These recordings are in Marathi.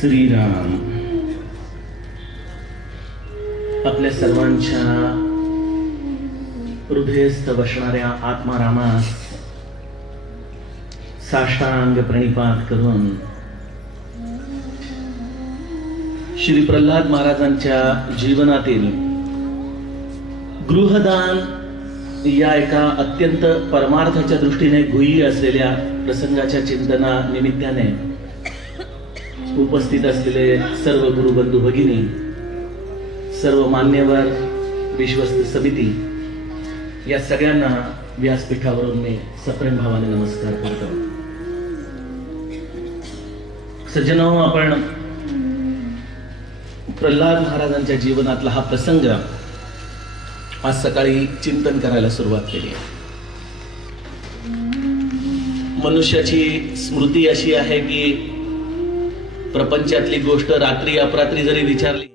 श्रीराम आपल्या सर्वांच्या हृदयस्थ बसणाऱ्या आत्मारामास साष्टांग प्रणिपात करून श्री प्रल्हाद महाराजांच्या जीवनातील गृहदान या एका अत्यंत परमार्थाच्या दृष्टीने गुह्य असलेल्या प्रसंगाच्या चिंतना निमित्ताने उपस्थित असलेले सर्व गुरुबंधू भगिनी, सर्व मान्यवर, विश्वस्त समिती या सगळ्यांना व्यासपीठावरून मी सप्रेम भावाने नमस्कार करतो. सज्जनो, आपण प्रल्हाद महाराजांच्या जीवनातला हा प्रसंग आज सकाळी चिंतन करायला सुरुवात केली. मनुष्याची स्मृती अशी आहे की प्रपंचातली गोष्ट रात्री अपरात्री जरी विचारली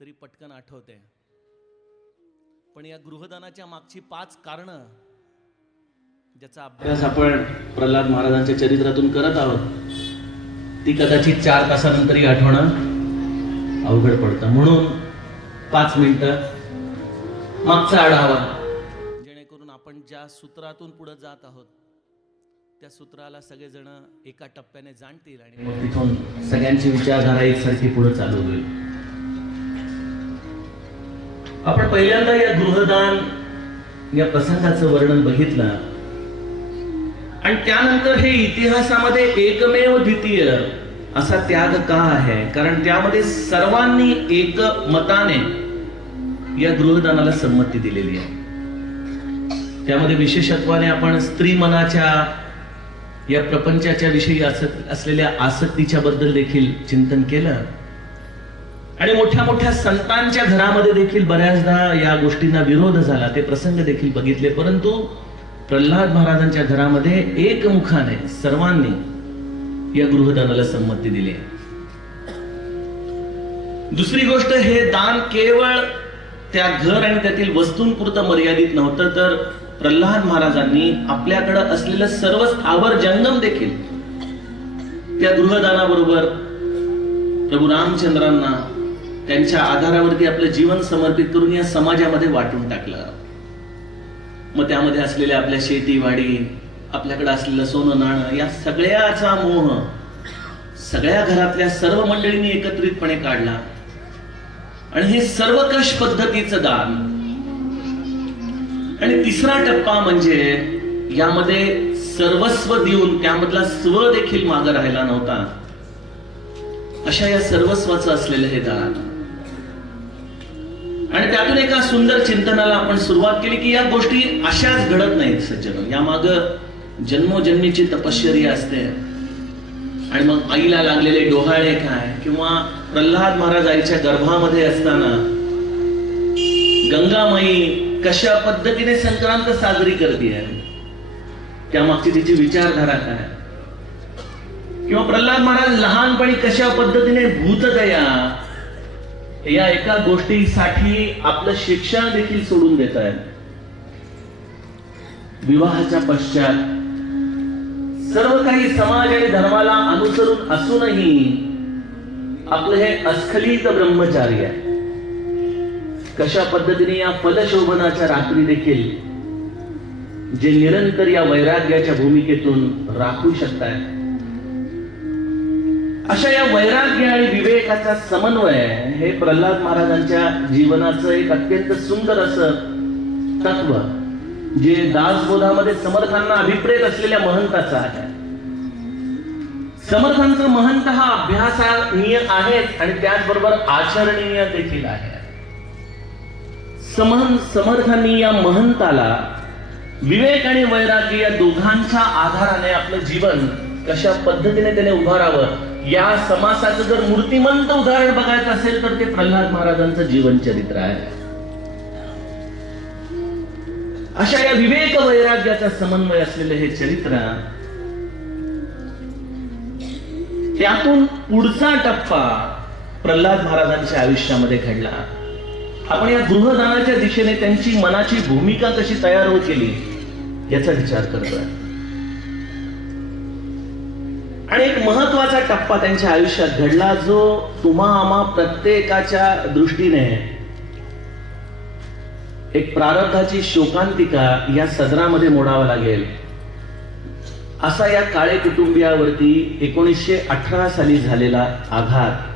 तरी पटकन आठवते, पण या गृहदानाच्या मागची 5 कारण ज्याचा अभ्यास आपण प्रल्हाद महाराजांच्या चरित्रातून करत आहोत ती कदाचित 4 तासानंतरही आठवणं अवघड पडतं. म्हणून 5 मिनिटं मागचा आढावा, जेणेकरून आपण ज्या सूत्रातून पुढे जात आहोत त्या सूत्राला सगळेजण एका टप्प्याने जाणतील आणि मग तिथून सगळ्यांची विचारधारा एकसारखी पुढे चालू होईल. आपण पहिल्यांदा या गृहदान या प्रसंगाचं वर्णन बघितलं आणि त्यानंतर हे इतिहासामध्ये एकमेव द्वितीय असा त्याग का आहे, कारण त्यामध्ये सर्वांनी एकमताने या गृहदानाला संमती दिलेली आहे. त्यामध्ये विशेषत्वाने आपण स्त्री मनाच्या या प्रपंचाच्या विषयी असलेल्या आसक्तीच्या बद्दल देखील चिंतन केलं आणि मोठ्या मोठ्या संतांच्या घरामध्ये देखील बऱ्याचदा या गोष्टींना विरोध झाला, ते प्रसंग देखील बघितले. परंतु प्रल्हाद महाराजांच्या घरामध्ये एकमुखाने सर्वांनी या गृहदानाला संमती दिली. दुसरी गोष्ट, हे दान केवळ त्या घर आणि त्यातील वस्तूंपुरतं मर्यादित नव्हतं, तर प्रल्हाद महाराजांनी आपल्याकडे असलेलं सर्व स्थावर जंगम देखील त्या गृहदानाबरोबर प्रभू रामचंद्रांना त्यांच्या आधारावरती आपलं जीवन समर्पित करून या समाजामध्ये वाटून टाकलं. मग त्यामध्ये असलेल्या आपल्या शेतीवाडी, आपल्याकडे असलेलं सोनं नाणं, या सगळ्याचा मोह सगळ्या घरातल्या सर्व मंडळींनी एकत्रितपणे काढला आणि हे सर्वकष पद्धतीचं दान. आणि तिसरा टप्पा म्हणजे यामध्ये सर्वस्व देऊन त्यामधला स्व देखील मागे राहिला नव्हता, अशा या सर्वस्वाचं असलेलं हे दान. आणि त्यातून एका सुंदर चिंतनाला आपण सुरुवात केली की या गोष्टी अशाच घडत नाहीत सज्जन, यामाग जन्मोजन्मीची तपश्चर्या असते. आणि मग आईला लागलेले डोहाळे काय, किंवा प्रल्हाद महाराज आईच्या गर्भामध्ये असताना गंगामाई कशा पद्धतीने संक्रांत साजरी करते आहे, त्यामागची तिची विचारधारा काय, किंवा प्रल्हाद महाराज लहानपणी कशा पद्धतीने भूतदया या एका गोष्टीसाठी आपलं शिक्षण देखील सोडून देत आहेत. विवाहाच्या पश्चात सर्व काही समाज आणि धर्माला अनुसरून असूनही आपलं हे अस्खलित ब्रह्मचार्य आहे. कशा पद्धतीने या फलशोभनाच्या रात्री देखील जे निरंतर या वैराग्याच्या भूमिकेतून राखू शकताय, अशा या वैराग्य आणि विवेकाचा समन्वय हे प्रल्हाद महाराजांच्या जीवनाचं एक अत्यंत सुंदर असं तत्व, जे दासबोधामध्ये समर्थांना अभिप्रेत असलेल्या महंताचं आहे. समर्थांचा महंत हा अभ्यासनीय आहे आणि त्याचबरोबर आचरणीय देखील आहे. समर्थांनी या महंताला विवेक आणि वैराग्य या दोघांच्या आधाराने आपलं जीवन कशा पद्धतीने त्याने उभारावं, या समासाचं जर मूर्तिमंत उदाहरण बघायचं असेल तर ते प्रल्हाद महाराजांचं जीवन चरित्र आहे. अशा या विवेक वैराग्याचा समन्वय असलेले हे चरित्र, त्यातून पुढचा टप्पा प्रल्हाद महाराजांच्या आयुष्यामध्ये घडला. आपण या गृहदानाच्या दिशेने त्यांची मनाची भूमिका कशी तयार होत गेली याचा विचार करतोय. आणि एक महत्वाचा टप्पा त्यांच्या आयुष्यात घडला, जो तुम्हा आम्हा प्रत्येकाच्या दृष्टीने एक प्रारब्धाची शोकांतिका या सदरामध्ये मोडावा लागेल असा या काळे कुटुंबियावरती 1918 साली झालेला आघात.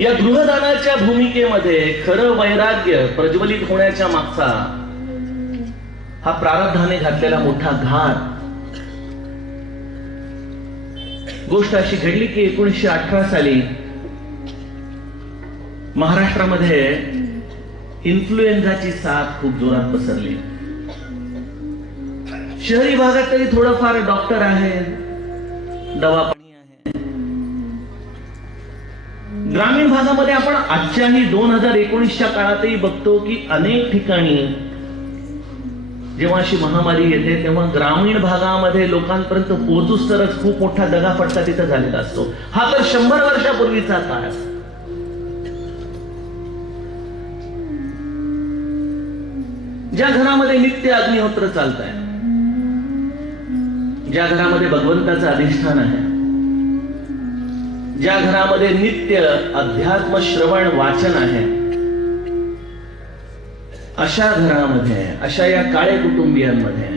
या गृहदानाच्या भूमिकेमध्ये खरं वैराग्य प्रज्वलित होण्याच्या मागचा हा प्रारब्धाने घातलेला मोठा घात. गोष्ट अशी घडली की 1918 साली महाराष्ट्रामध्ये इन्फ्लुएन्झाची साथ खूप जोरात पसरली. शहरी भागात तरी थोडंफार डॉक्टर आहेत, दवापाणी आहे. ग्रामीण भागामध्ये आपण आजच्याही 2019च्या काळातही बघतो की अनेक ठिकाणी जेव्हा अशी महामारी येते तेव्हा ग्रामीण भागामध्ये लोकांपर्यंत पोहोचूच तरच खूप मोठा दगाफटका तिथं झालेला असतो. हा तर 100 वर्षापूर्वीचा काळ. ज्या घरामध्ये नित्य अग्निहोत्र चालत आहे, ज्या घरामध्ये भगवंताचं अधिष्ठान आहे, ज्या घरामध्ये नित्य अध्यात्म श्रवण वाचन आहे, अशा घरामध्ये, अशा या काळे कुटुंबियांमध्ये,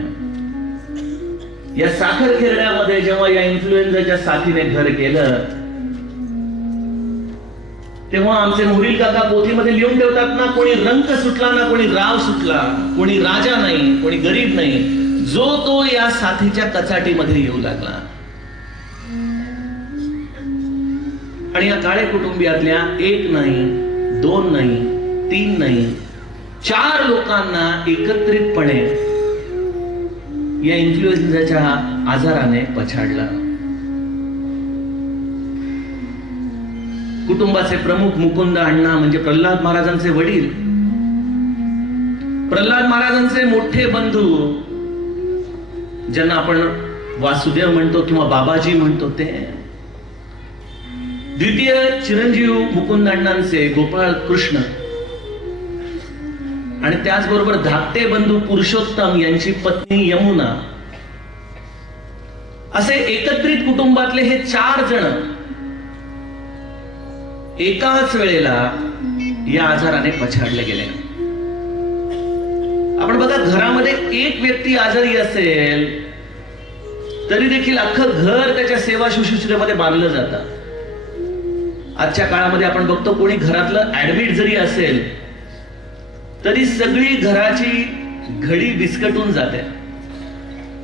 या साखर खेरड्यामध्ये जेव्हा या इन्फ्लुएन्झाच्या साथीने घर केलं, तेव्हा आमचे मुरील काका पोथीमध्ये लिहून ठेवतात ना, कोणी रंक सुटला ना, कोणी राव सुटला, कोणी राजा नाही, कोणी गरीब नाही, जो तो या साथीच्या कचाटीमध्ये येऊ लागला. आणि या काळे कुटुंबियातल्या 1 नाही, 2 नाही, 3 नाही, 4 लोकांना एकत्रितपणे या इन्फ्लुएन्झाच्या आजाराने पछाडला. कुटुंबाचे प्रमुख मुकुंद अण्णा म्हणजे प्रल्हाद महाराजांचे वडील, प्रल्हाद महाराजांचे मोठे बंधू, ज्यांना आपण वासुदेव म्हणतो किंवा बाबाजी म्हणतो, ते द्वितीय चिरंजीव मुकुंद अण्णांचे गोपाळ कृष्ण, आणि त्याचबरोबर धाकटे बंधू पुरुषोत्तम यांची पत्नी यमुना, असे एकत्रित कुटुंबातले हे 4 जण एकाच वेळेला या आजाराने पछाडले गेले. आपण बघा, घरामध्ये एक व्यक्ती आजारी असेल तरी देखील अख्खं घर त्याच्या सेवा शुश्रूषेमध्ये बांधलं जातं. आजच्या काळामध्ये आपण बघतो, कोणी घरातलं ऍडमिट जरी असेल तरी सगळी घराची घडी विस्कटून जाते.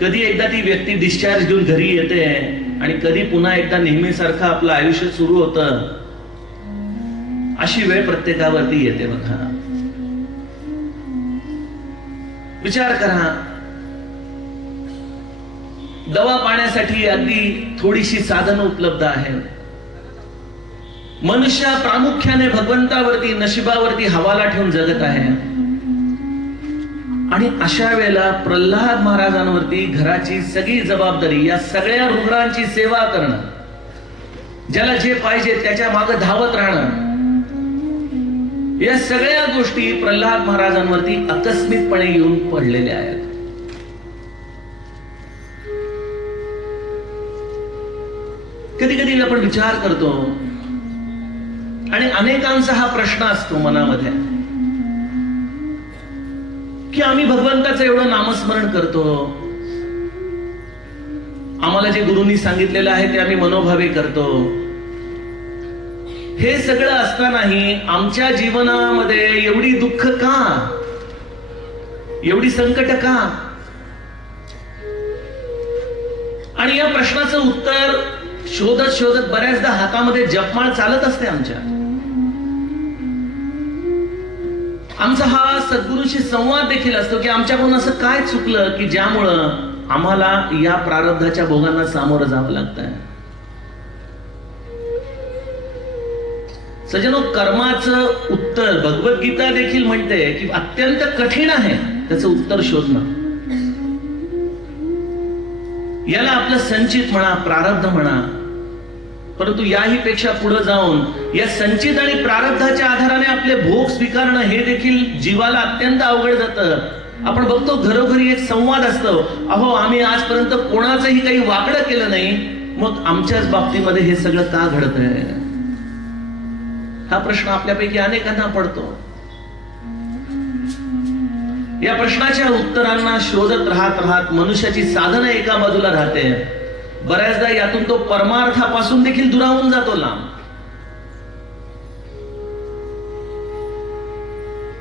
कधी एकदा ती व्यक्ती डिस्चार्ज घेऊन घरी येते आणि कधी पुन्हा एकदा नेहमीसारखं आपलं आयुष्य सुरू होतं. अशी वेळ प्रत्येकावरती येते. बघा, विचार करा, दवा पाण्यासाठी अगदी थोडीशी साधनं उपलब्ध आहेत. मनुष्य प्रामुख्याने भगवंतावरती, नशिबावरती हवाला ठेवून जगत आहे. आणि अशा वेळेला प्रल्हाद महाराजांवरती घराची सगळी जबाबदारी, या सगळ्या रुग्णांची सेवा करणं, ज्याला जे पाहिजे त्याच्या मागे धावत राहणं, या सगळ्या गोष्टी प्रल्हाद महाराजांवरती आकस्मिकपणे येऊन पडलेल्या आहेत. कधी कधी आपण विचार करतो आणि अनेकांचा हा प्रश्न असतो मनामध्ये की आम्ही भगवंताचं एवढं नामस्मरण करतो, आम्हाला जे गुरूंनी सांगितलेलं आहे ते आम्ही मनोभावे करतो, हे सगळं असतानाही आमच्या जीवनामध्ये एवढी दुःख का, एवढी संकट का? आणि या प्रश्नाचं उत्तर शोधत शोधत बऱ्याचदा हातामध्ये जपमाळ चालत असते आमच्या. आमचा हा सद्गुरूशी संवाद देखील असतो की आमच्याकडून असं काय चुकलं की ज्यामुळं आम्हाला या प्रारब्धाच्या भोगांना सामोरं जावं लागतंय. सज्जनो, कर्माचं उत्तर भगवद्गीता देखील म्हणते की अत्यंत कठीण आहे त्याचं उत्तर शोधणं. याला आपलं संचित म्हणा, प्रारब्ध म्हणा, परंतु याही पेक्षा पुढे जाऊन या संचित आणि प्रारब्धाच्या आधाराने आपले भोग स्वीकारणं हे देखील जीवाला अत्यंत अवघड जातं. आपण बघतो घरोघरी एक संवाद असतो, अहो आम्ही आजपर्यंत कोणाचंही काही वाकडं केलं नाही, मग आमच्याच बाबतीमध्ये हे सगळं का घडत आहे? हा प्रश्न आपल्यापैकी अनेकांना पडतो. या प्रश्नाच्या उत्तरांना शोधत राहत मनुष्याची साधना एका बाजूला राहते. बऱ्याचदा यातून तो परमार्थापासून देखील दुरावून जातो लांब.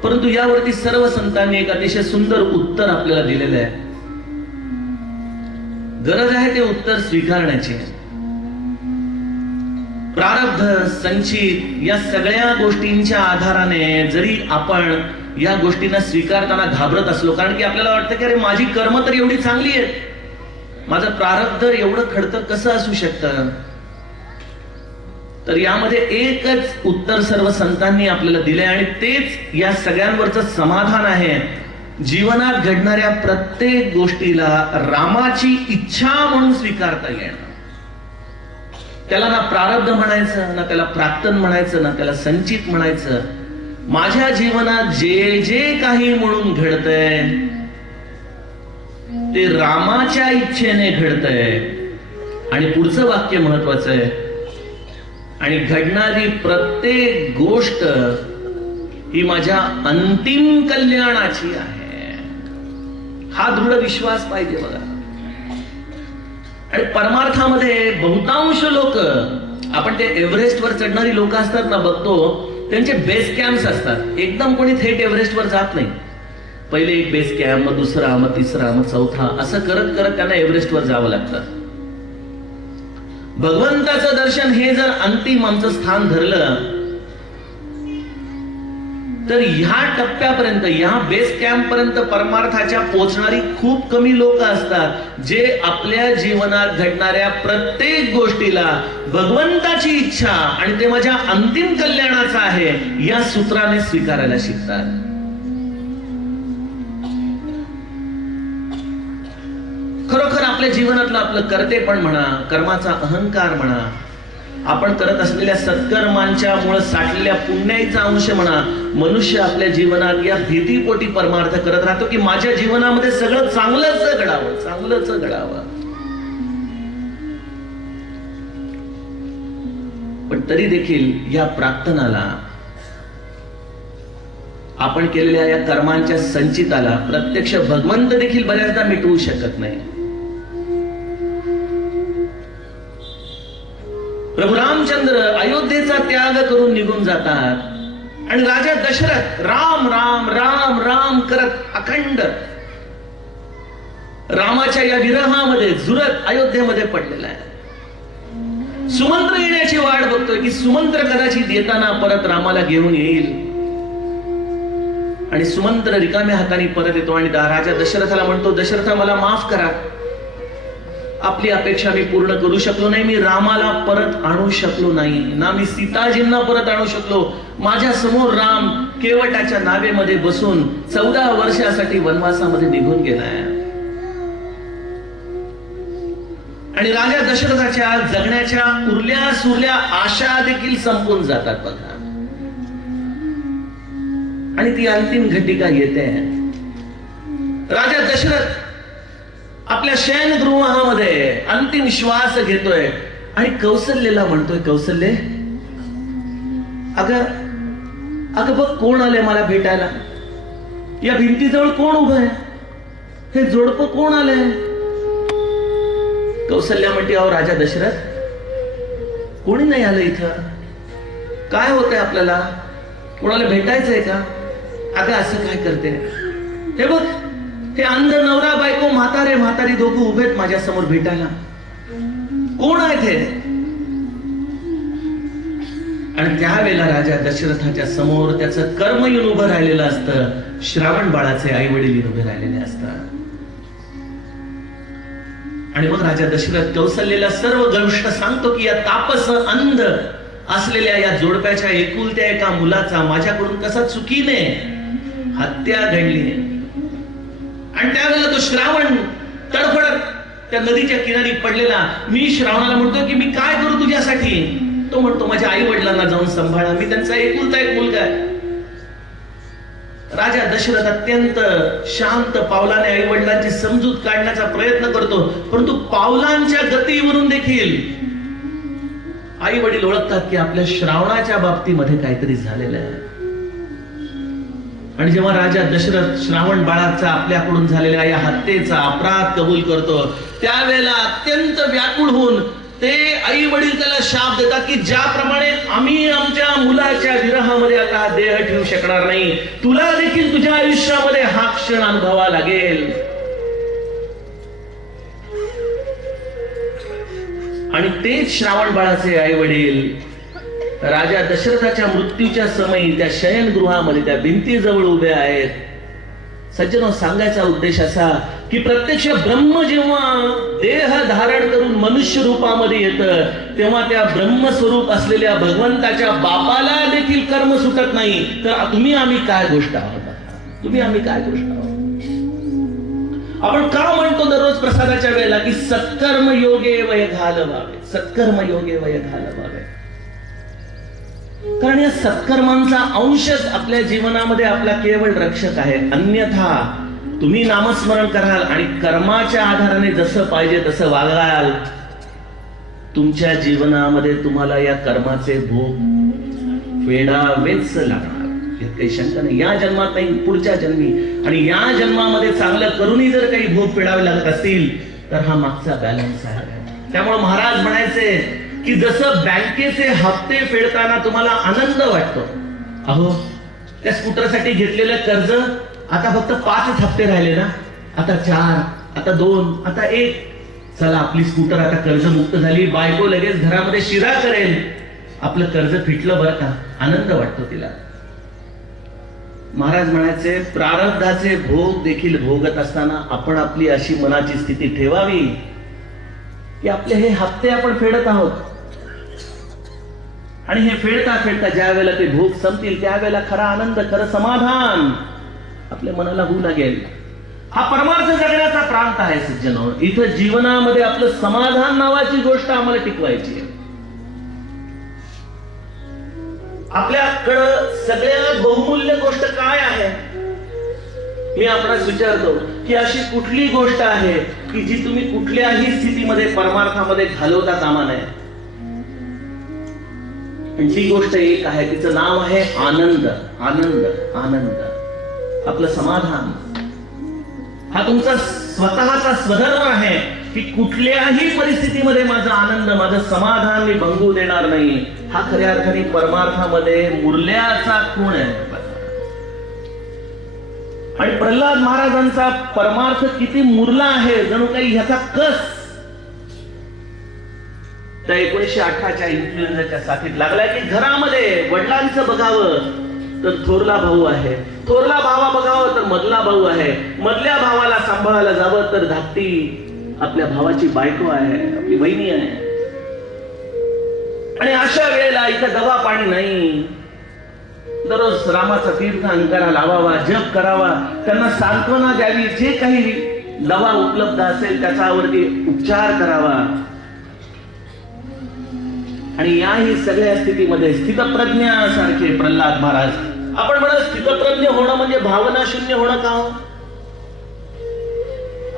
परंतु यावरती सर्व संतांनी एक अतिशय सुंदर उत्तर आपल्याला दिलेलं आहे. गरज आहे ते उत्तर स्वीकारण्याची. प्रारब्ध, संचित या सगळ्या गोष्टींच्या आधाराने जरी आपण या गोष्टींना स्वीकारताना घाबरत असलो, कारण की आपल्याला वाटतं की अरे माझी कर्म तर एवढी चांगली आहेत, माझं प्रारब्ध एवढं खडतर कसं असू शकतं, तर यामध्ये एकच उत्तर सर्व संतांनी आपल्याला दिले आणि तेच या सगळ्यांवरचं समाधान आहे. जीवनात घडणाऱ्या प्रत्येक गोष्टीला रामाची इच्छा म्हणून स्वीकारता येणं. त्याला ना प्रारब्ध म्हणायचं, ना त्याला प्राक्तन म्हणायचं, ना त्याला संचित म्हणायचं. माझ्या जीवनात जे जे काही म्हणून घडतंय ते रामाच्या इच्छेने घडतंय. आणि पुढचं वाक्य महत्वाचं आहे, आणि घडणारी प्रत्येक गोष्ट ही माझ्या अंतिम कल्याणाची आहे. हा दृढ विश्वास पाहिजे बघा. आणि परमार्थामध्ये बहुतांश लोक, आपण ते एव्हरेस्ट वर चढणारी लोक असतात ना बघतो, त्यांचे बेस कॅम्प्स असतात. एकदम कोणी थेट एव्हरेस्ट वर जात नाही. पहिले एक बेस कॅम्प, मग दुसरा, मग तिसरा, मग चौथा, असं करत करत त्यांना एव्हरेस्ट वर जावं लागतं. भगवंताचं दर्शन हे जर अंतिम आमचं स्थान धरलं, तर ह्या टप्प्यापर्यंत, ह्या बेस कॅम्प पर्यंत परमार्थाच्या पोहोचणारी खूप कमी लोक असतात, जे आपल्या जीवनात घडणाऱ्या प्रत्येक गोष्टीला भगवंताची इच्छा आणि ते माझ्या अंतिम कल्याणाचं आहे या सूत्राने स्वीकारायला शिकतात. खरोखर आपल्या जीवनातलं आपलं कर्तेपण म्हणा, कर्माचा अहंकार म्हणा, आपण करत असलेल्या सत्कर्मांच्या मुळे साठलेल्या पुण्याचा अंश म्हणा, मनुष्य आपल्या जीवनात या भीतीपोटी परमार्थ करत राहतो की माझ्या जीवनामध्ये सगळं चांगलंच घडावं, चांगलंच घडावं. पण तरी देखील या प्रार्थनाला, आपण केलेल्या या कर्मांच्या संचिताला प्रत्यक्ष भगवंत देखील बऱ्याचदा मिटवू शकत नाही. प्रभू रामचंद्र अयोध्येचा त्याग करून निघून जातात आणि राजा दशरथ राम राम राम राम करत अखंड रामाच्या या विरहामध्ये झुरत अयोध्येमध्ये पडलेला आहे. सुमंत्र येण्याची वाट बघतोय की सुमंत्र कदाचित येताना परत रामाला घेऊन येईल, आणि सुमंत्र रिकाम्या हाताने परत येतो आणि राजा दशरथाला म्हणतो, दशरथा मला माफ करा, आपली अपेक्षा मी पूर्ण करू शकलो नाही, मी रामाला परत आणू शकलो नाही, ना मी सीताजींना परत आणू शकलो. माझ्या समोर राम केवटाच्या नावेमध्ये बसून 14 वर्षासाठी वनवासामध्ये निघून गेलाय. आणि राजा दशरथाच्या जगण्याच्या उरल्या सुरल्या आशा देखील संपून जातात बघा. आणि ती अंतिम घटिका येते. राजा दशरथ आपल्या शयनगृहामध्ये अंतिम श्वास घेतोय आणि कौसल्येला म्हणतोय, कौसल्ये अगं बघ कोण आलंय मला भेटायला, या भिंतीजवळ कोण उभं आहे, हे जोडपं कोण आलंय. कौसल्या म्हणते, अहो राजा दशरथ कोणी नाही आलं इथं, काय होतंय आपल्याला, कोणाला भेटायचंय का. अगं असं काय करते, हे बघ हे अंध नवरा बायको म्हातारी दोघं उभेत माझ्या समोर भेटायला, कोण आहेत हे. आणि त्यावेळेला राजा दशरथाच्या समोर त्याचं कर्म येऊन उभं राहिलेलं असतं, श्रावण बाळाचे आई वडील येऊन उभे राहिलेले असतात. आणि मग राजा दशरथ कौसल्येला सर्व गोष्ट सांगतो की या तापस अंध असलेल्या या जोडप्याच्या एकुलत्या एका मुलाचा माझ्याकडून कसा चुकीने हत्या घडली. आणि त्यावेळेला तो श्रावण तडफडत त्या नदीच्या किनारी पडलेला, मी श्रावणाला म्हणतो की मी काय करू तुझ्यासाठी. तो म्हणतो माझ्या आई वडिलांना जाऊन सांभाळा, मी त्यांचा एकुलता एक मुलगा आहे. राजा दशरथ अत्यंत शांत पावलाने आई वडिलांची समजूत काढण्याचा प्रयत्न करतो, परंतु पावलांच्या गतीवरून देखील आई वडील ओळखतात की आपल्या श्रावणाच्या बाबतीमध्ये काहीतरी झालेलं आहे. आणि जेव्हा राजा दशरथ श्रावण बाळाचा आपल्याकडून झालेल्या या हत्येचा अपराध कबूल करतो, त्यावेळेला अत्यंत व्याकुळ होऊन ते आई वडील त्याला शाप देतात की ज्याप्रमाणे आम्ही आमच्या मुलाच्या विरहामध्ये आता देह ठेवू शकणार नाही, तुला देखील तुझ्या आयुष्यामध्ये हा क्षण अनुभवावा लागेल. आणि तेच श्रावण बाळाचे आई वडील राजा दशरथाच्या मृत्यूच्या समयी त्या शयनगृहामध्ये त्या भिंतीजवळ उभे आहेत. सज्जनो, सांगायचा उद्देश असा की प्रत्यक्ष ब्रह्म जेव्हा देह धारण करून मनुष्य रूपामध्ये येतं, तेव्हा त्या ब्रह्मस्वरूप असलेल्या भगवंताच्या बापाला देखील कर्म सुटत नाही. तर तुम्ही आम्ही काय गोष्ट आहोत, तुम्ही आम्ही काय गोष्ट आहोत. आपण का म्हणतो दररोज प्रसादाच्या वेळेला की सत्कर्म योगे वय घालवावे, सत्कर्म योगे वय घालवावे. कारण या सत्कर्मांचा अंशच आपल्या जीवनामध्ये आपला केवळ रक्षक आहे. अन्यथा तुम्ही नामस्मरण कराल आणि कर्माच्या आधाराने जसं पाहिजे तसं वागाल, तुमच्या जीवनामध्ये तुम्हाला या कर्माचे भोग फेडावेच लागणार, यात काही शंका नाही. या जन्मात नाही, पुढच्या जन्मी. आणि या जन्मामध्ये चांगलं करूनही जर काही भोग फेडावे लागत असतील तर हा मागचा बॅलन्स आहे. त्यामुळे महाराज म्हणायचे की जसं बँकेचे हप्ते फेडताना तुम्हाला आनंद वाटतो, अहो त्या स्कूटरसाठी घेतलेलं कर्ज आता फक्त 5 हप्ते राहिले ना, आता 4, आता 2, आता 1, चला आपली स्कूटर आता कर्जमुक्त झाली, बायको लगेच घरामध्ये शिरा करेल, आपलं कर्ज फिटलं बरं का, आनंद वाटतो तिला. महाराज म्हणायचे प्रारब्धाचे भोग देखील भोगत असताना आपण आपली अशी मनाची स्थिती ठेवावी की आपले हे हप्ते आपण फेडत आहोत. आणि हे फेडता फेडता ज्या वेळेला ते भोग संपतील त्यावेळेला खरा आनंद, खरं समाधान आपल्या मनाला होऊ लागेल. हा परमार्थ जगण्याचा प्रांत आहे सज्जनो. इथं जीवनामध्ये आपलं समाधान नावाची गोष्ट आम्हाला टिकवायची आहे. आपल्याकडं सगळ्यात बहुमूल्य गोष्ट काय आहे, मी आपणास विचारतो की अशी कुठली गोष्ट आहे की जी तुम्ही कुठल्याही स्थितीमध्ये परमार्थामध्ये घालवता कामा नये. ती गोष्ट एक आहे, तिचं नाव आहे आनंद. आनंद, आनंद, आपलं समाधान. हा तुमचा स्वतःचा स्वधर्म आहे की कुठल्याही परिस्थितीमध्ये माझा आनंद, माझं समाधान मी भंगू देणार नाही. हा खऱ्या अर्थाने परमार्थामध्ये मुरल्याचा खूण आहे. आणि प्रल्हाद महाराजांचा परमार्थ किती मुरला आहे, जणू काही ह्याचा कस त्या 1918च्या इन्फ्लुएन्झाच्या साथीत लागलाय की घरामध्ये वडिलांचं बघावं तर थोरला भाऊ आहे, थोरला भावा बघावं तर मधला भाऊ आहे, मधल्या भावाला सांभाळायला जावं तर धाकटी आपल्या भावाची बायको आहे, आपली बहिणी आहे. आणि अशा वेळेला इथं दवा पाणी नाही, दररोज रामाचा तीर्थ अंकारा लावावा, जप करावा, त्यांना सांत्वना द्यावी, जे काही दवा उपलब्ध असेल त्याच्यावरती उपचार करावा. आणि याही सगळ्या स्थितीमध्ये स्थितप्रज्ञासारखे प्रल्हाद महाराज, आपण म्हणत स्थितप्रज्ञ होणं म्हणजे भावना शून्य होणं का हो?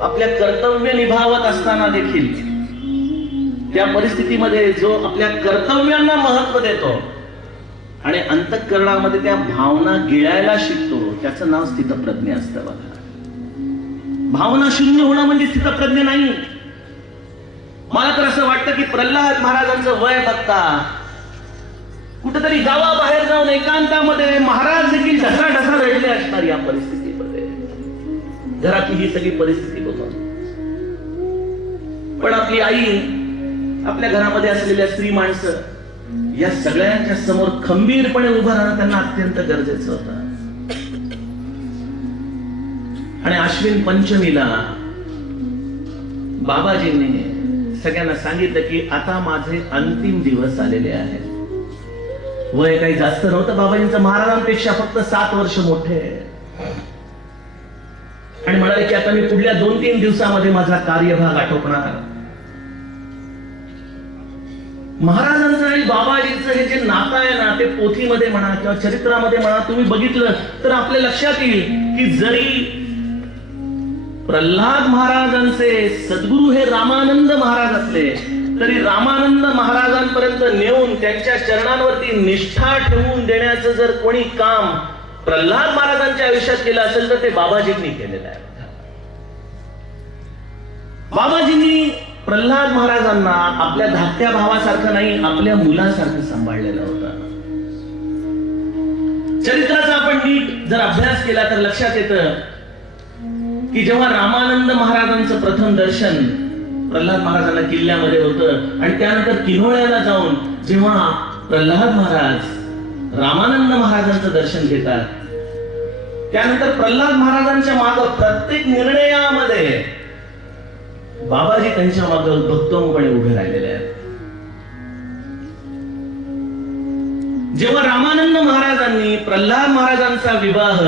आपल्या कर्तव्य निभावत असताना देखील त्या परिस्थितीमध्ये जो आपल्या कर्तव्यांना महत्व देतो आणि अंतःकरणामध्ये त्या भावना गिळायला शिकतो, त्याचं नाव स्थितप्रज्ञ असतं बघा. भावना शून्य होणं म्हणजे स्थितप्रज्ञ नाही. मला तर असं वाटतं की प्रल्हाद महाराजांचं वय बघता कुठेतरी गावाबाहेर जाऊन एकांतामध्ये महाराज देखील ढसा रडले असणार या परिस्थितीमध्ये, घरातली ही सगळी परिस्थिती बघून. पण आपली आई, आपल्या घरामध्ये असलेल्या स्त्री माणसं या सगळ्यांच्या समोर खंबीरपणे उभं राहणं त्यांना अत्यंत गरजेचं होतं. आणि अश्विन पंचमीला बाबाजींनी सगळ्यांना सांगितलं की आता माझे अंतिम दिवस आलेले आहेत. वय काही जास्त नव्हतं बाबाजींचं, महाराजांपेक्षा फक्त 7 वर्ष मोठे. आणि म्हणाले की आता मी पुढल्या 2-3 दिवसामध्ये माझा कार्यभाग आटोपणार. महाराजांचं आणि बाबाजींचं हे जे नातं आहे ना, ते पोथीमध्ये म्हणा किंवा चरित्रामध्ये म्हणा तुम्ही बघितलं तर आपल्या लक्षात येईल की जरी प्रल्हाद महाराजांचे सद्गुरू हे रामानंद महाराज असले तरी रामानंद महाराजांपर्यंत नेऊन त्यांच्या चरणांवरती निष्ठा ठेवून देण्याचं जर कोणी काम प्रल्हाद महाराजांच्या आयुष्यात केलं असेल तर ते बाबाजींनी केलेलं आहे. बाबाजींनी प्रल्हाद महाराजांना आपल्या धाकट्या भावासारखं नाही, आपल्या मुलासारखं सांभाळलेलं होतं. चरित्राचा आपण नीट जर अभ्यास केला तर लक्षात येतं की जेव्हा रामानंद महाराजांचं प्रथम दर्शन प्रल्हाद महाराजांना किल्ल्यामध्ये होतं आणि त्यानंतर किन्होळ्याला जाऊन जेव्हा प्रल्हाद महाराज रामानंद महाराजांचं दर्शन घेतात, त्यानंतर प्रल्हाद महाराजांच्या मागे प्रत्येक निर्णयामध्ये बाबाजी त्यांच्या मागे भक्कमपणे उभे राहिलेले आहेत. जेव्हा रामानंद महाराजांनी प्रल्हाद महाराजांचा विवाह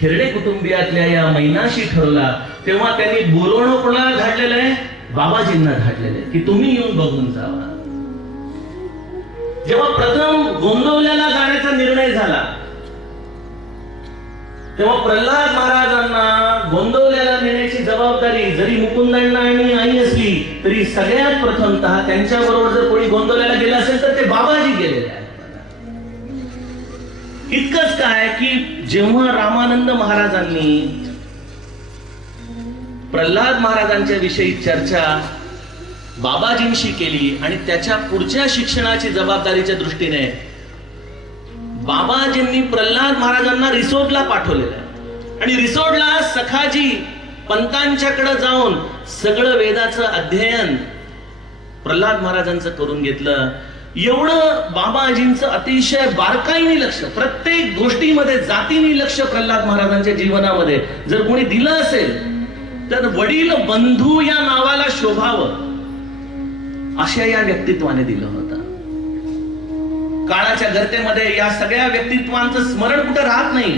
खिरडे कुटुंबियातल्या या मैनाशी ठरवला तेव्हा त्यांनी बोलवणं कोणाला धाडलेलं आहे? बाबाजींना धाडलेलं आहे की तुम्ही येऊन बघून जावा. जेव्हा प्रथम गोंदवल्याला जाण्याचा निर्णय झाला तेव्हा प्रल्हाद महाराजांना गोंदवल्याला नेण्याची जबाबदारी जरी मुकुंदांना आणि आई असली तरी सगळ्यात प्रथमतः त्यांच्या बरोबर जर कोणी गोंदवल्याला गेलं असेल तर ते बाबाजी गेलेले आहेत. इतकंच काय की जेव्हा रामानंद महाराजांनी प्रल्हाद महाराजांच्या विषयी चर्चा बाबाजींशी केली आणि त्याच्या पुढच्या शिक्षणाची जबाबदारीच्या दृष्टीने बाबाजींनी प्रल्हाद महाराजांना रिसोडला पाठवलेलं आहे आणि रिसोडला सखाजी पंतांच्याकडे जाऊन सगळं वेदाचं अध्ययन प्रल्हाद महाराजांचं करून घेतलं. एवढं बाबाजींचं अतिशय बारकाईने लक्ष, प्रत्येक गोष्टीमध्ये जातीने लक्ष प्रल्हाद महाराजांच्या जीवनामध्ये जर कोणी दिलं असेल तर वडील बंधू या नावाला शोभावं अशा या व्यक्तित्वाने दिलं होतं. काळाच्या गर्तेमध्ये या सगळ्या व्यक्तित्वांचं स्मरण कुठं राहत नाही.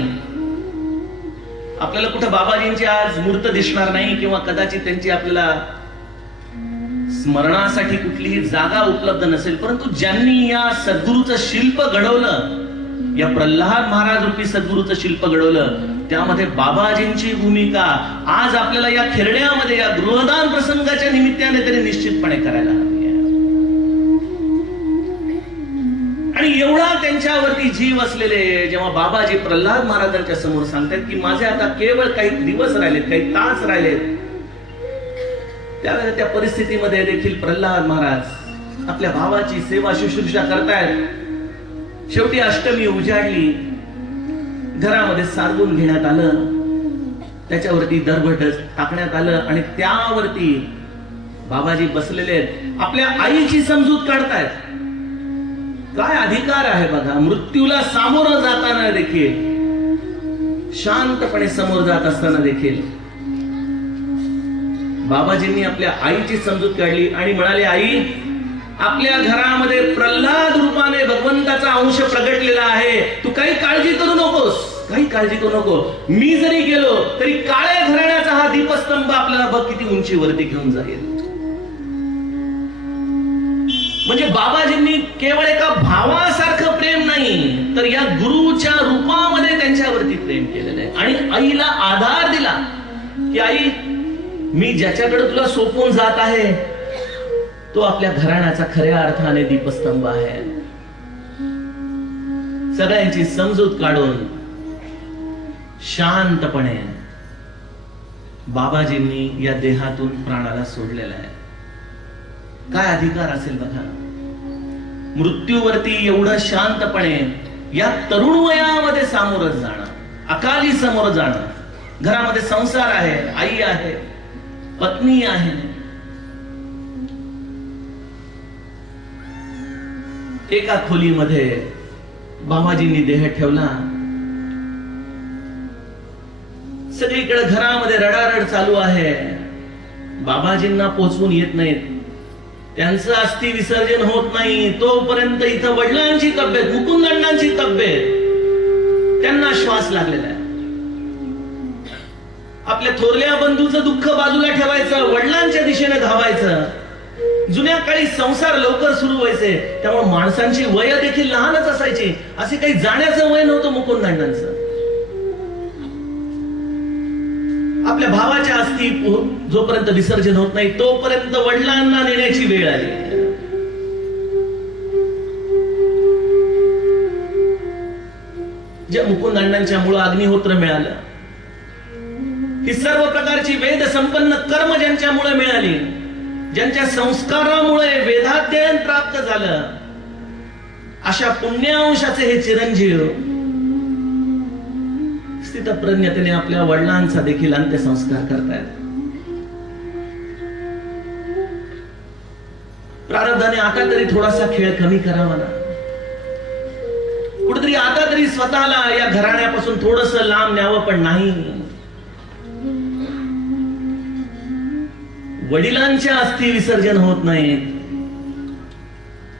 आपल्याला कुठं बाबाजींची आज मूर्त दिसणार नाही किंवा कदाचित त्यांची आपल्याला स्मरणासाठी कुठलीही जागा उपलब्ध नसेल, परंतु ज्यांनी या सद्गुरूचं शिल्प घडवलं, या प्रल्हाद महाराज रूपी सद्गुरूचं शिल्प घडवलं, त्यामध्ये बाबाजींची भूमिका आज आपल्याला या खिरड्यामध्ये या गृहदान प्रसंगाच्या निमित्ताने तरी निश्चितपणे करायला हवी आहे. आणि एवढा त्यांच्यावरती जीव असलेले जेव्हा बाबाजी प्रल्हाद महाराजांच्या समोर सांगतात की माझे आता केवळ काही दिवस राहिलेत, काही तास राहिलेत, त्यावेळेला त्या परिस्थितीमध्ये देखील प्रल्हाद महाराज आपल्या भावाची सेवा शुश्रूषा करतायत. शेवटी अष्टमी उजाडली, घरामध्ये सारवून घेण्यात आलं, त्याच्यावरती दरबट टाकण्यात आलं आणि त्यावरती बाबाजी बसलेले आहेत, आपल्या आईची समजूत काढतायत. काय अधिकार आहे बघा, मृत्यूला सामोरं जाताना देखील, शांतपणे समोर जात असताना देखील बाबाजींनी आपल्या आईची समजूत काढली आणि म्हणाले, आई, आपल्या घरामध्ये प्रल्हाद रूपाने भगवंताचा अंश प्रगटलेला आहे, तू काही काळजी करू नकोस, काही काळजी करू नको. मी जरी गेलो तरी काळ्या घराण्याचा हा दीपस्तंभ आपल्याला बघ किती उंचीवरती घेऊन जाईल. म्हणजे बाबाजींनी केवळ एका भावासारखं प्रेम नाही तर या गुरुच्या रूपामध्ये त्यांच्यावरती प्रेम केलेलं आहे आणि आईला आधार दिला की आई, मी ज्याच्याकडे तुला सोपून जात आहे तो आपल्या घराण्याचा खऱ्या अर्थाने दीपस्तंभ आहे. सगळ्यांची समजूत काढून शांतपणे बाबाजींनी या देहातून प्राणाला सोडलेला आहे. काय अधिकार असेल बघा, मृत्यूवरती एवढं शांतपणे या तरुण वयामध्ये सामोरं जाणं, अकाली समोर जाणं. घरामध्ये संसार आहे, आई आहे, पत्नी आहे, एका खोलीमध्ये बाबाजींनी देह ठेवला. सगळीकडे घरामध्ये रडारड चालू आहे. बाबाजींना पोचवून येत नाहीत, त्यांचं अस्थि विसर्जन होत नाही तोपर्यंत इथं वडिलांची तब्येत, मुकुंदण्णांची तब्येत, त्यांना श्वास लागलेला आहे. आपल्या थोरल्या बंधूचं दुःख बाजूला ठेवायचं, वडिलांच्या दिशेने धावायचं. जुन्या काळी संसार लवकर सुरू व्हायचे, त्यामुळे माणसांची वय देखील लहानच असायची. असे काही जाण्याचं वय नव्हतं मुकुंदांडांचं. आपल्या भावाच्या अस्थी जोपर्यंत विसर्जन होत नाही तोपर्यंत वडिलांना नेण्याची वेळ आली. ज्या मुकुंदांडांच्या मुळे अग्निहोत्र मिळालं, ही सर्व प्रकारची वेद संपन्न कर्म ज्यांच्यामुळे मिळाली, ज्यांच्या संस्कारामुळे वेदाध्ययन प्राप्त झालं, अशा पुण्यांशाचे हे चिरंजीव स्थितप्रज्ञतेने आपल्या वडिलांचा देखील अंत्यसंस्कार करतायत. प्रारब्धाने आता तरी थोडासा खेळ कमी करावा ना. कुठेतरी आता तरी स्वतःला या घराण्यापासून थोडस लांब न्यावं, पण नाही. वडिलांच्या अस्थी विसर्जन होत नाहीत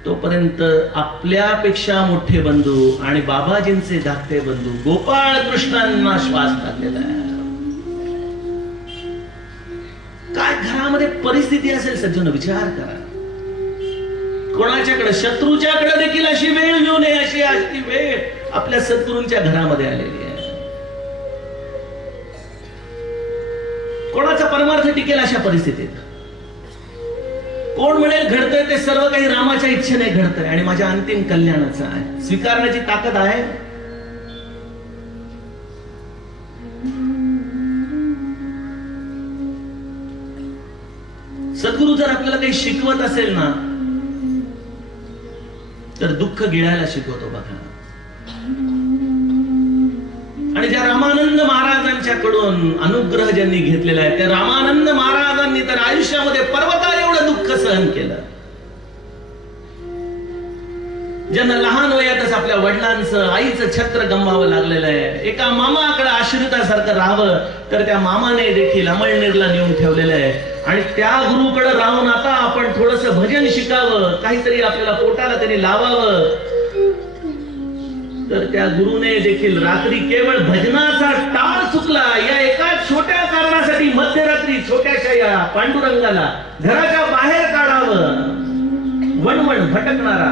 तोपर्यंत आपल्यापेक्षा मोठे बंधू आणि बाबाजींचे धाकटे बंधू गोपाळ कृष्णांना श्वास टाकलेला आहे. काय घरामध्ये परिस्थिती असेल सज्जन, विचार करा. कोणाच्याकडे, शत्रूच्याकडे देखील अशी वेळ येऊ नये, अशी वेळ आपल्या शत्रूंच्या घरामध्ये आलेली आहे. कोणाचा परमार्थ टिकेल अशा परिस्थितीत? कोण म्हणेल घडतंय ते सर्व काही रामाच्या इच्छेने घडतंय आणि माझ्या अंतिम कल्याणाचं आहे, स्वीकारण्याची ताकद आहे? सद्गुरु जर आपल्याला काही शिकवत असेल ना, तर दुःख गिळायला शिकवतो बघा. आणि ज्या रामानंद महाराजांच्याकडून अनुग्रह ज्यांनी घेतलेला आहे, त्या रामानंद महाराजांनी तर आयुष्यामध्ये पर्वता एवढं दुःख सहन केलं. ज्यांना लहान वयातच आपल्या वडिलांचं, आईचं छत्र गमवावं लागलेलं आहे, एका मामाकडे आश्रितासारखं राहावं, तर त्या मामाने देखील अमळनेरला नेऊन ठेवलेलं आहे. आणि त्या गुरुकडे राहून आता आपण थोडस भजन शिकावं, काहीतरी आपल्याला पोटाला त्यांनी लावावं, तर त्या गुरुने देखील रात्री केवळ भजनाचा टाळ चुकला या एका छोट्या कारणासाठी मध्यरात्री छोट्याशा या पांडुरंगाला घराच्या बाहेर काढावं. वणवण भटकणारा.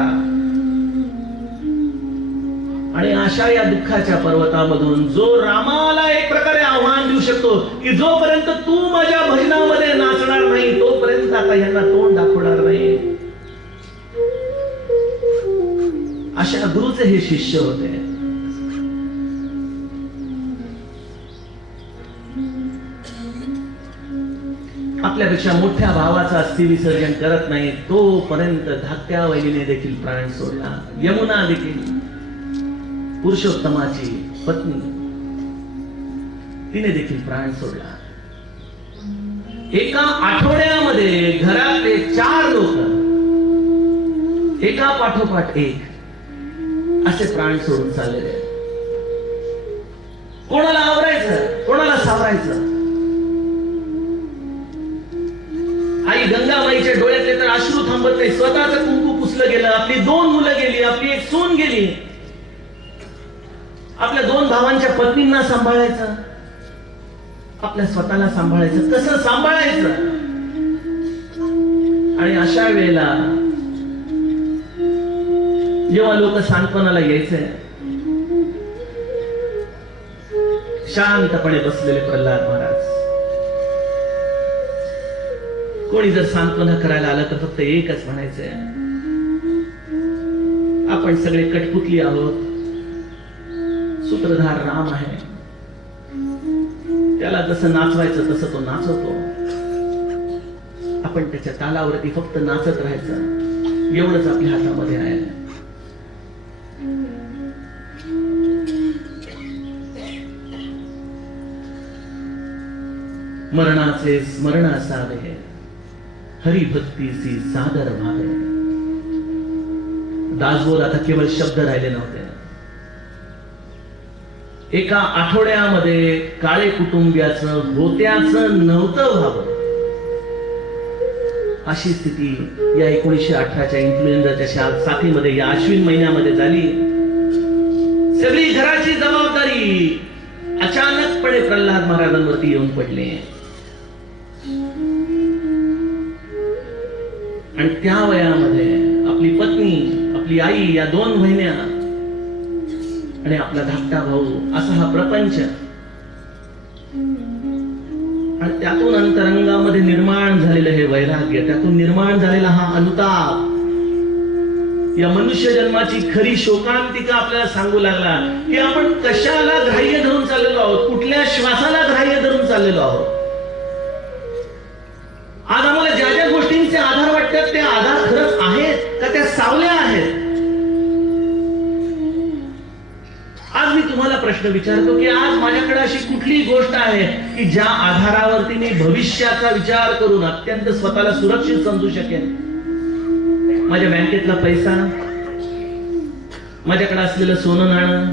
आणि अशा या दुःखाच्या पर्वतामधून जो रामाला एक प्रकारे आव्हान देऊ शकतो की जोपर्यंत तू माझ्या भजनामध्ये नाचणार नाही तोपर्यंत आता यांना तोंड दाखवणार नाही, अशा गुरुचे हे शिष्य होते. आपल्यापेक्षा मोठ्या भावाचा अस्थि विसर्जन करत नाही तोपर्यंत धाकट्या वहिनीने देखील प्राण सोडला. यमुना देखील पुरुषोत्तमाची पत्नी, तिने देखील प्राण सोडला. एका आठवड्यामध्ये घरातले 4 लोक एका पाठोपाठ एक असे प्राण सोडून चाललेले. कोणाला आवरायचं, कोणाला सावरायचं? आई गंगाबाईच्या डोळ्यातले तर अश्रू थांबत नाही. स्वतःचं कुंकू पुसलं गेलं, आपली 2 मुलं गेली, आपली 1 सून गेली, आपल्या 2 भावांच्या पत्नींना सांभाळायचं, आपल्या स्वतःला सांभाळायचं, कसं सांभाळायचं? आणि अशा वेळेला जेव्हा लोक सांत्वनाला यायचे, शांतपणे बसलेले प्रल्हाद महाराज, कोणी जर सांत्वना करायला आलं तर फक्त एकच म्हणायचंय, आपण सगळे कठपुतली आहोत, सूत्रधार राम आहे, त्याला जसं नाचवायचं तसं तो नाचवतो, आपण त्याच्या तालावरती फक्त नाचत राहायचं, एवढंच आपल्या हातामध्ये आहे. मरणाचे स्मरण असावे, हरिभक्तीची सादर व्हावे. दासबोध आता केवळ शब्द राहिले नव्हते. एका आठवड्यामध्ये काळे कुटुंबियाचं गोत्याचं नव्हतं व्हावं अशी स्थिती या 1918च्या इन्फ्लुएन्झाच्या साथीमध्ये या आश्विन महिन्यामध्ये झाली. सगळी घराची जबाबदारी अचानकपणे प्रल्हाद महाराजांवरती येऊन पडले. आणि त्या वयामध्ये आपली पत्नी, आपली आई, या 2 बहिण्या आणि आपला धाकटा भाऊ, असा हा प्रपंच. आणि त्यातून अंतरंगामध्ये निर्माण झालेलं हे वैराग्य, त्यातून निर्माण झालेला हा अनुताप, या मनुष्य जन्माची खरी शोकांतिका आपल्याला सांगू लागला की आपण कशाला ग्राह्य धरून चाललेलो आहोत, कुठल्या श्वासाला ग्राह्य धरून चाललेलो आहोत. आज आम्हाला ज्या ज्या गोष्टींचे आधार वाटतात, ते आधार खरंच आहेत का त्या सावल्या आहेत? आज मी तुम्हाला प्रश्न विचारतो की आज माझ्याकडे अशी कुठली गोष्ट आहे की ज्या आधारावरती मी भविष्याचा विचार करून अत्यंत स्वतःला सुरक्षित समजू शकेन? माझ्या बँकेतला पैसा, माझ्याकडे असलेलं सोनं नाणं,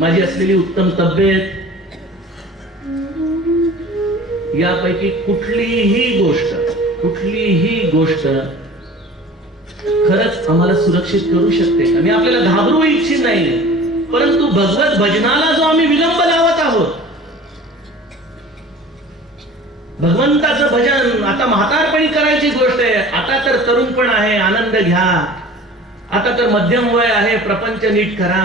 माझी असलेली उत्तम तब्येत, यापैकी कुठलीही गोष्ट खरंच आम्हाला सुरक्षित करू शकते का? मी आपल्याला घाबरू इच्छित नाही, परंतु भगवत भजनाला जो आम्ही विलंब लावत आहोत, भगवंताचं भजन आता म्हातारपणी करायची गोष्ट आहे. आता तर तरुणपण आहे, आनंद घ्या. आता तर मध्यम वय आहे, प्रपंच नीट करा.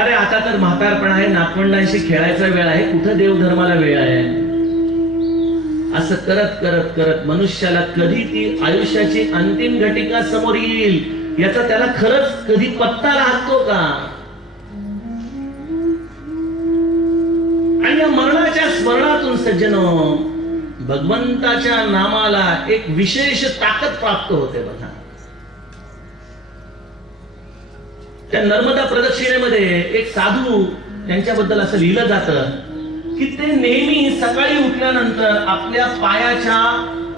अरे आता तर म्हातारपण आहे, नातवंडांशी खेळायचा वेळ आहे, कुठं देवधर्माला वेळ आहे? असं करत करत करत मनुष्याला कधी ती आयुष्याची अंतिम घटिका समोर येईल याचा त्याला खरंच कधी पत्ता लागतो का? आणि या मरणाच्या स्मरणातून सज्जनो, भगवंताच्या नामाला एक विशेष ताकद प्राप्त होते. बघा, त्या नर्मदा प्रदक्षिणेमध्ये एक साधू, त्यांच्याबद्दल असं लिहिलं जातं की ते नेहमी सकाळी उठल्यानंतर आपल्या पायाच्या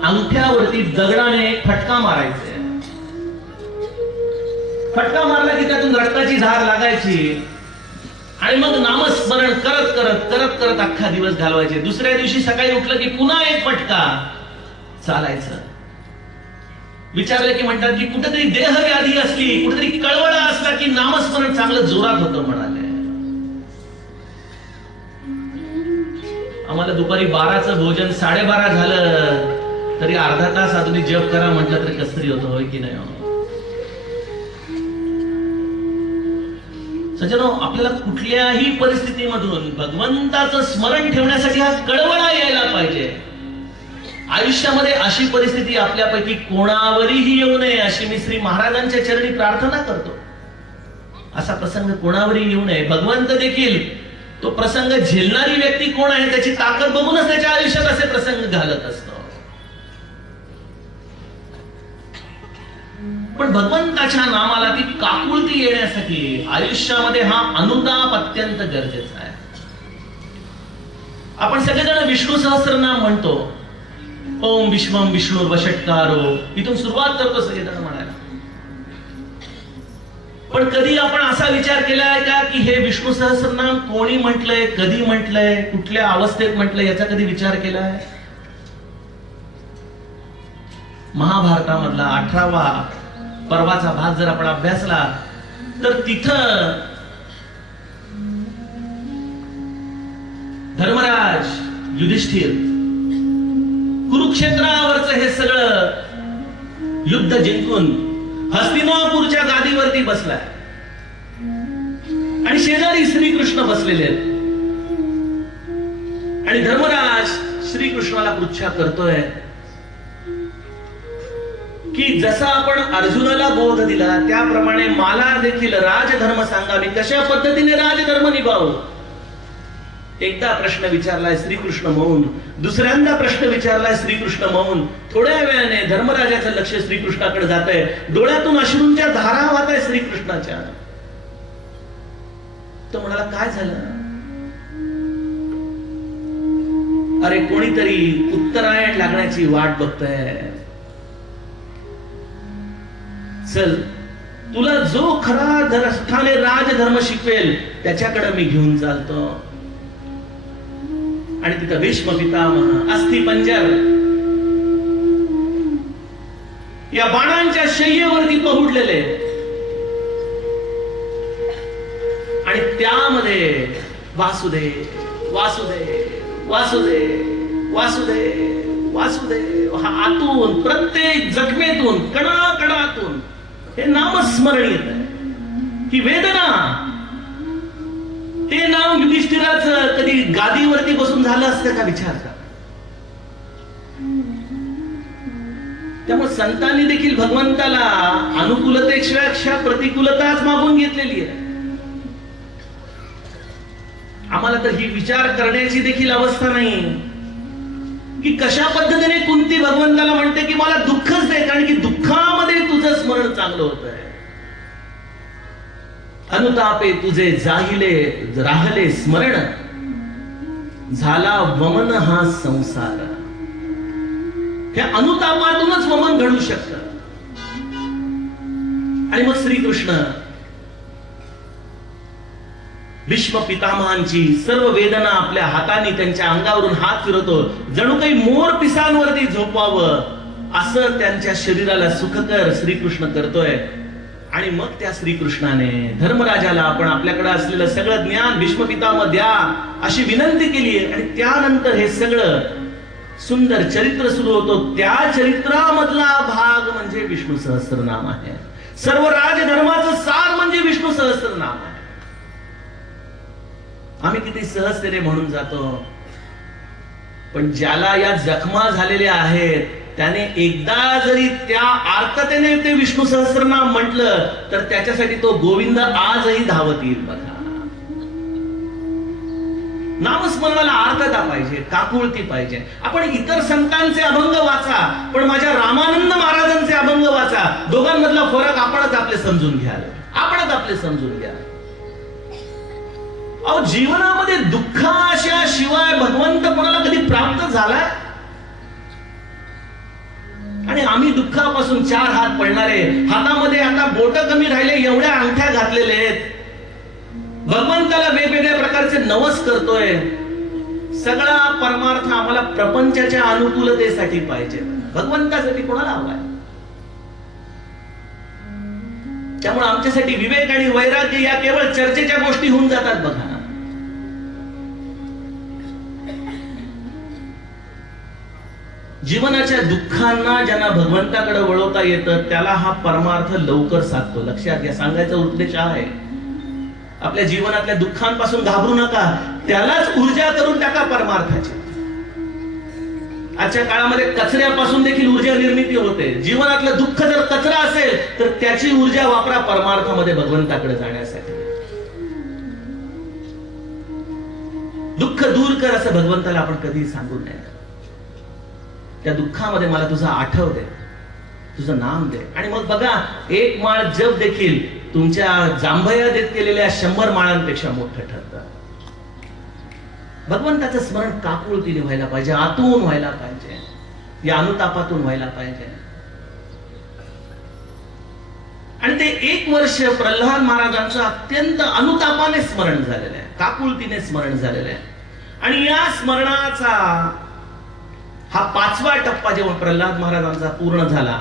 अंगठ्यावरती दगडाने फटका मारायचे. फटका मारला की त्यातून रक्ताची धार लागायची आणि मग नामस्मरण करत करत करत करत अख्खा दिवस घालवायचे. दुसऱ्या दिवशी सकाळी उठलं की पुन्हा एक फटका, चालायचं. विचारलं की म्हणतात की कुठेतरी देहव्याधी असली, कुठेतरी कळवळा असला की नामस्मरण चांगलं जोरात होतं म्हणाले. आम्हाला दुपारी 12चं भोजन 12:30 झालं तरी अर्धा तास अजून जप करा म्हटलं तरी कसतरी होतं, होय की नाही? सज्जनो, आपल्याला कुठल्याही परिस्थितीमधून भगवंताचं स्मरण ठेवण्यासाठी हा कळवळा यायला पाहिजे. आयुष्यामध्ये अशी परिस्थिती आपल्यापैकी कोणावरही येऊ नये अशी मी श्री महाराजांच्या चरणी प्रार्थना करतो. असा प्रसंग कोणावरही येऊ नये. भगवंत देखील तो प्रसंग झेलणारी व्यक्ती कोण आहे त्याची ताकद बघूनच त्याच्या आयुष्यात असे प्रसंग घालत असतो. पण भगवंताच्या नामाला ती काकुळती येण्यासाठी आयुष्यामध्ये हा अनुताप अत्यंत गरजेचा आहे. आपण सगळेजण विष्णू सहस्रनाम म्हणतो. ओम विश्वम विष्णुर्वषट्कारो, इथून सुरुवात करतो सगळेजण म्हणायला. पण कधी आपण असा विचार केलाय का की हे विष्णू सहस्रनाम कोणी म्हटलंय, कधी म्हटलंय, कुठल्या अवस्थेत म्हटलंय, याचा कधी विचार केलाय? महाभारतामधला 18वा पर्वाचा भाग जर आपण अभ्यासला तर तिथं धर्मराज युधिष्ठिर कुरुक्षेत्रावरचं हे सगळं युद्ध जिंकून हस्तिनापूरच्या गादीवरती बसलाय आणि शेजारी श्रीकृष्ण बसलेले आहेत. आणि धर्मराज श्रीकृष्णाला पृच्छा करतोय की जसा आपण अर्जुनाला बोध दिला त्याप्रमाणे मला देखील राजधर्म सांगा, मी कशा पद्धतीने राजधर्म निभावू. एकदा प्रश्न विचारलाय श्रीकृष्ण मौन, दुसऱ्यांदा प्रश्न विचारलाय श्रीकृष्ण मौन. थोड्या वेळाने धर्मराजाचं लक्ष श्रीकृष्णाकडे जात आहे. डोळ्यातून अश्रूंच्या धारा वाहत आहे श्रीकृष्णाच्या. तो म्हणाला, काय झालं? अरे कोणीतरी उत्तरायण लागण्याची वाट बघतंय. चल, तुला जो खरा अर्थाने राजधर्म शिकवेल त्याच्याकडे मी घेऊन चालतो. आणि तिथं भीष्म पितामह अस्थिपंजर या बाणांच्या शय्येवरती पहुडलेले आणि त्यामध्ये वासुदेव वासुदेव वासुदेव वासुदेव वासुदेव हा आतून प्रत्येक जखमेतून कणाकणातून हे नामस्मरण येत आहे, ही वेदना. ते नाम युधिष्ठिराचं कधी गादीवरती बसून झालं असतं का विचार करा. त्यामुळे संतांनी देखील भगवंताला अनुकूलतेपेक्षा प्रतिकूलताच मागून घेतलेली आहे. आम्हाला तर ही विचार करण्याची देखील अवस्था नाही की कशा पद्धतीने कुंती भगवंताला म्हणते की मला दुःखच दे, कारण की दुःखामध्ये तुझं स्मरण चांगलं होत आहे. अनुतापे तुझे जाहिले राहले स्मरण, झाला वमन हा संसार. हे अनुतापातूनच वमन घडू शकतं. आणि मग श्रीकृष्ण भीष्म पितामहांची सर्व वेदना आपल्या हाताने त्यांच्या अंगावरून हात फिरवतो, जणू काही मोर पिसांवरती झोपावं असं त्यांच्या शरीराला सुखकर श्रीकृष्ण करतोय. आणि मग त्या श्रीकृष्णाने धर्मराजाला आपण आपल्याकडे असलेलं सगळं ज्ञान भीष्म पितामह द्या अशी विनंती केली आहे. आणि त्यानंतर हे सगळं सुंदर चरित्र सुरू होतो. त्या चरित्रामधला भाग म्हणजे विष्णू सहस्त्रनाम आहे. सर्व राजधर्माचं सार म्हणजे विष्णू सहस्त्रनाम आहे. आम्ही किती सहजतेने म्हणून जातो, पण ज्याला या जखमा झालेल्या आहेत त्याने एकदा जरी त्या आर्ततेने ते विष्णू सहस्त्रनाम म्हटलं तर त्याच्यासाठी तो गोविंद आजही धावत येईल. बघा, नामस्मरणाला आर्तता पाहिजे, काकुळती पाहिजे. आपण इतर संतांचे अभंग वाचा, पण माझ्या रामानंद महाराजांचे अभंग वाचा. दोघांमधला फरक आपणच आपले समजून घ्याल, आपणच आपले समजून घ्या. अहो, जीवनामध्ये दुःखाशा शिवाय भगवंत कोणाला कधी प्राप्त झालाय? आणि आम्ही दुःखापासून चार हात पडणारे, हातामध्ये आता बोट कमी राहिले एवढ्या अंगठ्या घातलेले आहेत, भगवंताला वेगवेगळ्या प्रकारचे नवस करतोय. सगळा परमार्थ आम्हाला प्रपंचाच्या अनुकूलतेसाठी पाहिजे, भगवंतासाठी कोणाला हवाय? त्यामुळे आमच्यासाठी विवेक आणि वैराग्य या केवळ चर्चेच्या गोष्टी होऊन जातात. बघा, जीवनाच्या दुःखांना ज्यांना भगवंताकडे वळवता येतं त्याला हा परमार्थ लवकर साधतो. लक्षात घ्या, सांगायचा उद्देश आहे आपल्या जीवनातल्या दुःखांपासून घाबरू नका, त्यालाच ऊर्जा करून टाका परमार्थाची. आजच्या काळामध्ये कचऱ्यापासून देखील ऊर्जा निर्मिती होते. जीवनातलं दुःख जर कचरा असेल तर त्याची ऊर्जा वापरा परमार्थामध्ये भगवंताकडे जाण्यासाठी. दुःख दूर कर असं भगवंताला आपण कधीही सांगू नये. त्या दुःखामध्ये मला तुझं आठव दे, तुझं नाम दे. आणि मग बघा, एक माळ जप देखील तुमच्या जांभया देत केलेल्या 100 माळांपेक्षा मोठं ठरतं. भगवंताचं स्मरण काकुळतीने व्हायला पाहिजे, आतून व्हायला पाहिजे, या अनुतापातून व्हायला पाहिजे. आणि ते 1 वर्ष प्रल्हाद महाराजांचं अत्यंत अनुतापाने स्मरण झालेलं आहे, काकुळतीने स्मरण झालेलं आहे. आणि या स्मरणाचा हा 5वा टप्पा जेव्हा प्रल्हाद महाराजांचा पूर्ण झाला,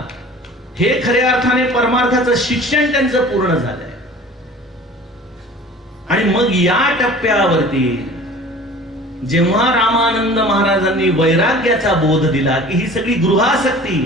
हे खऱ्या अर्थाने परमार्थाचं शिक्षण त्यांचं पूर्ण झालंय. आणि मग या टप्प्यावरती जेव्हा रामानंद महाराजांनी वैराग्याचा बोध दिला की ही सगळी गृहासक्ती,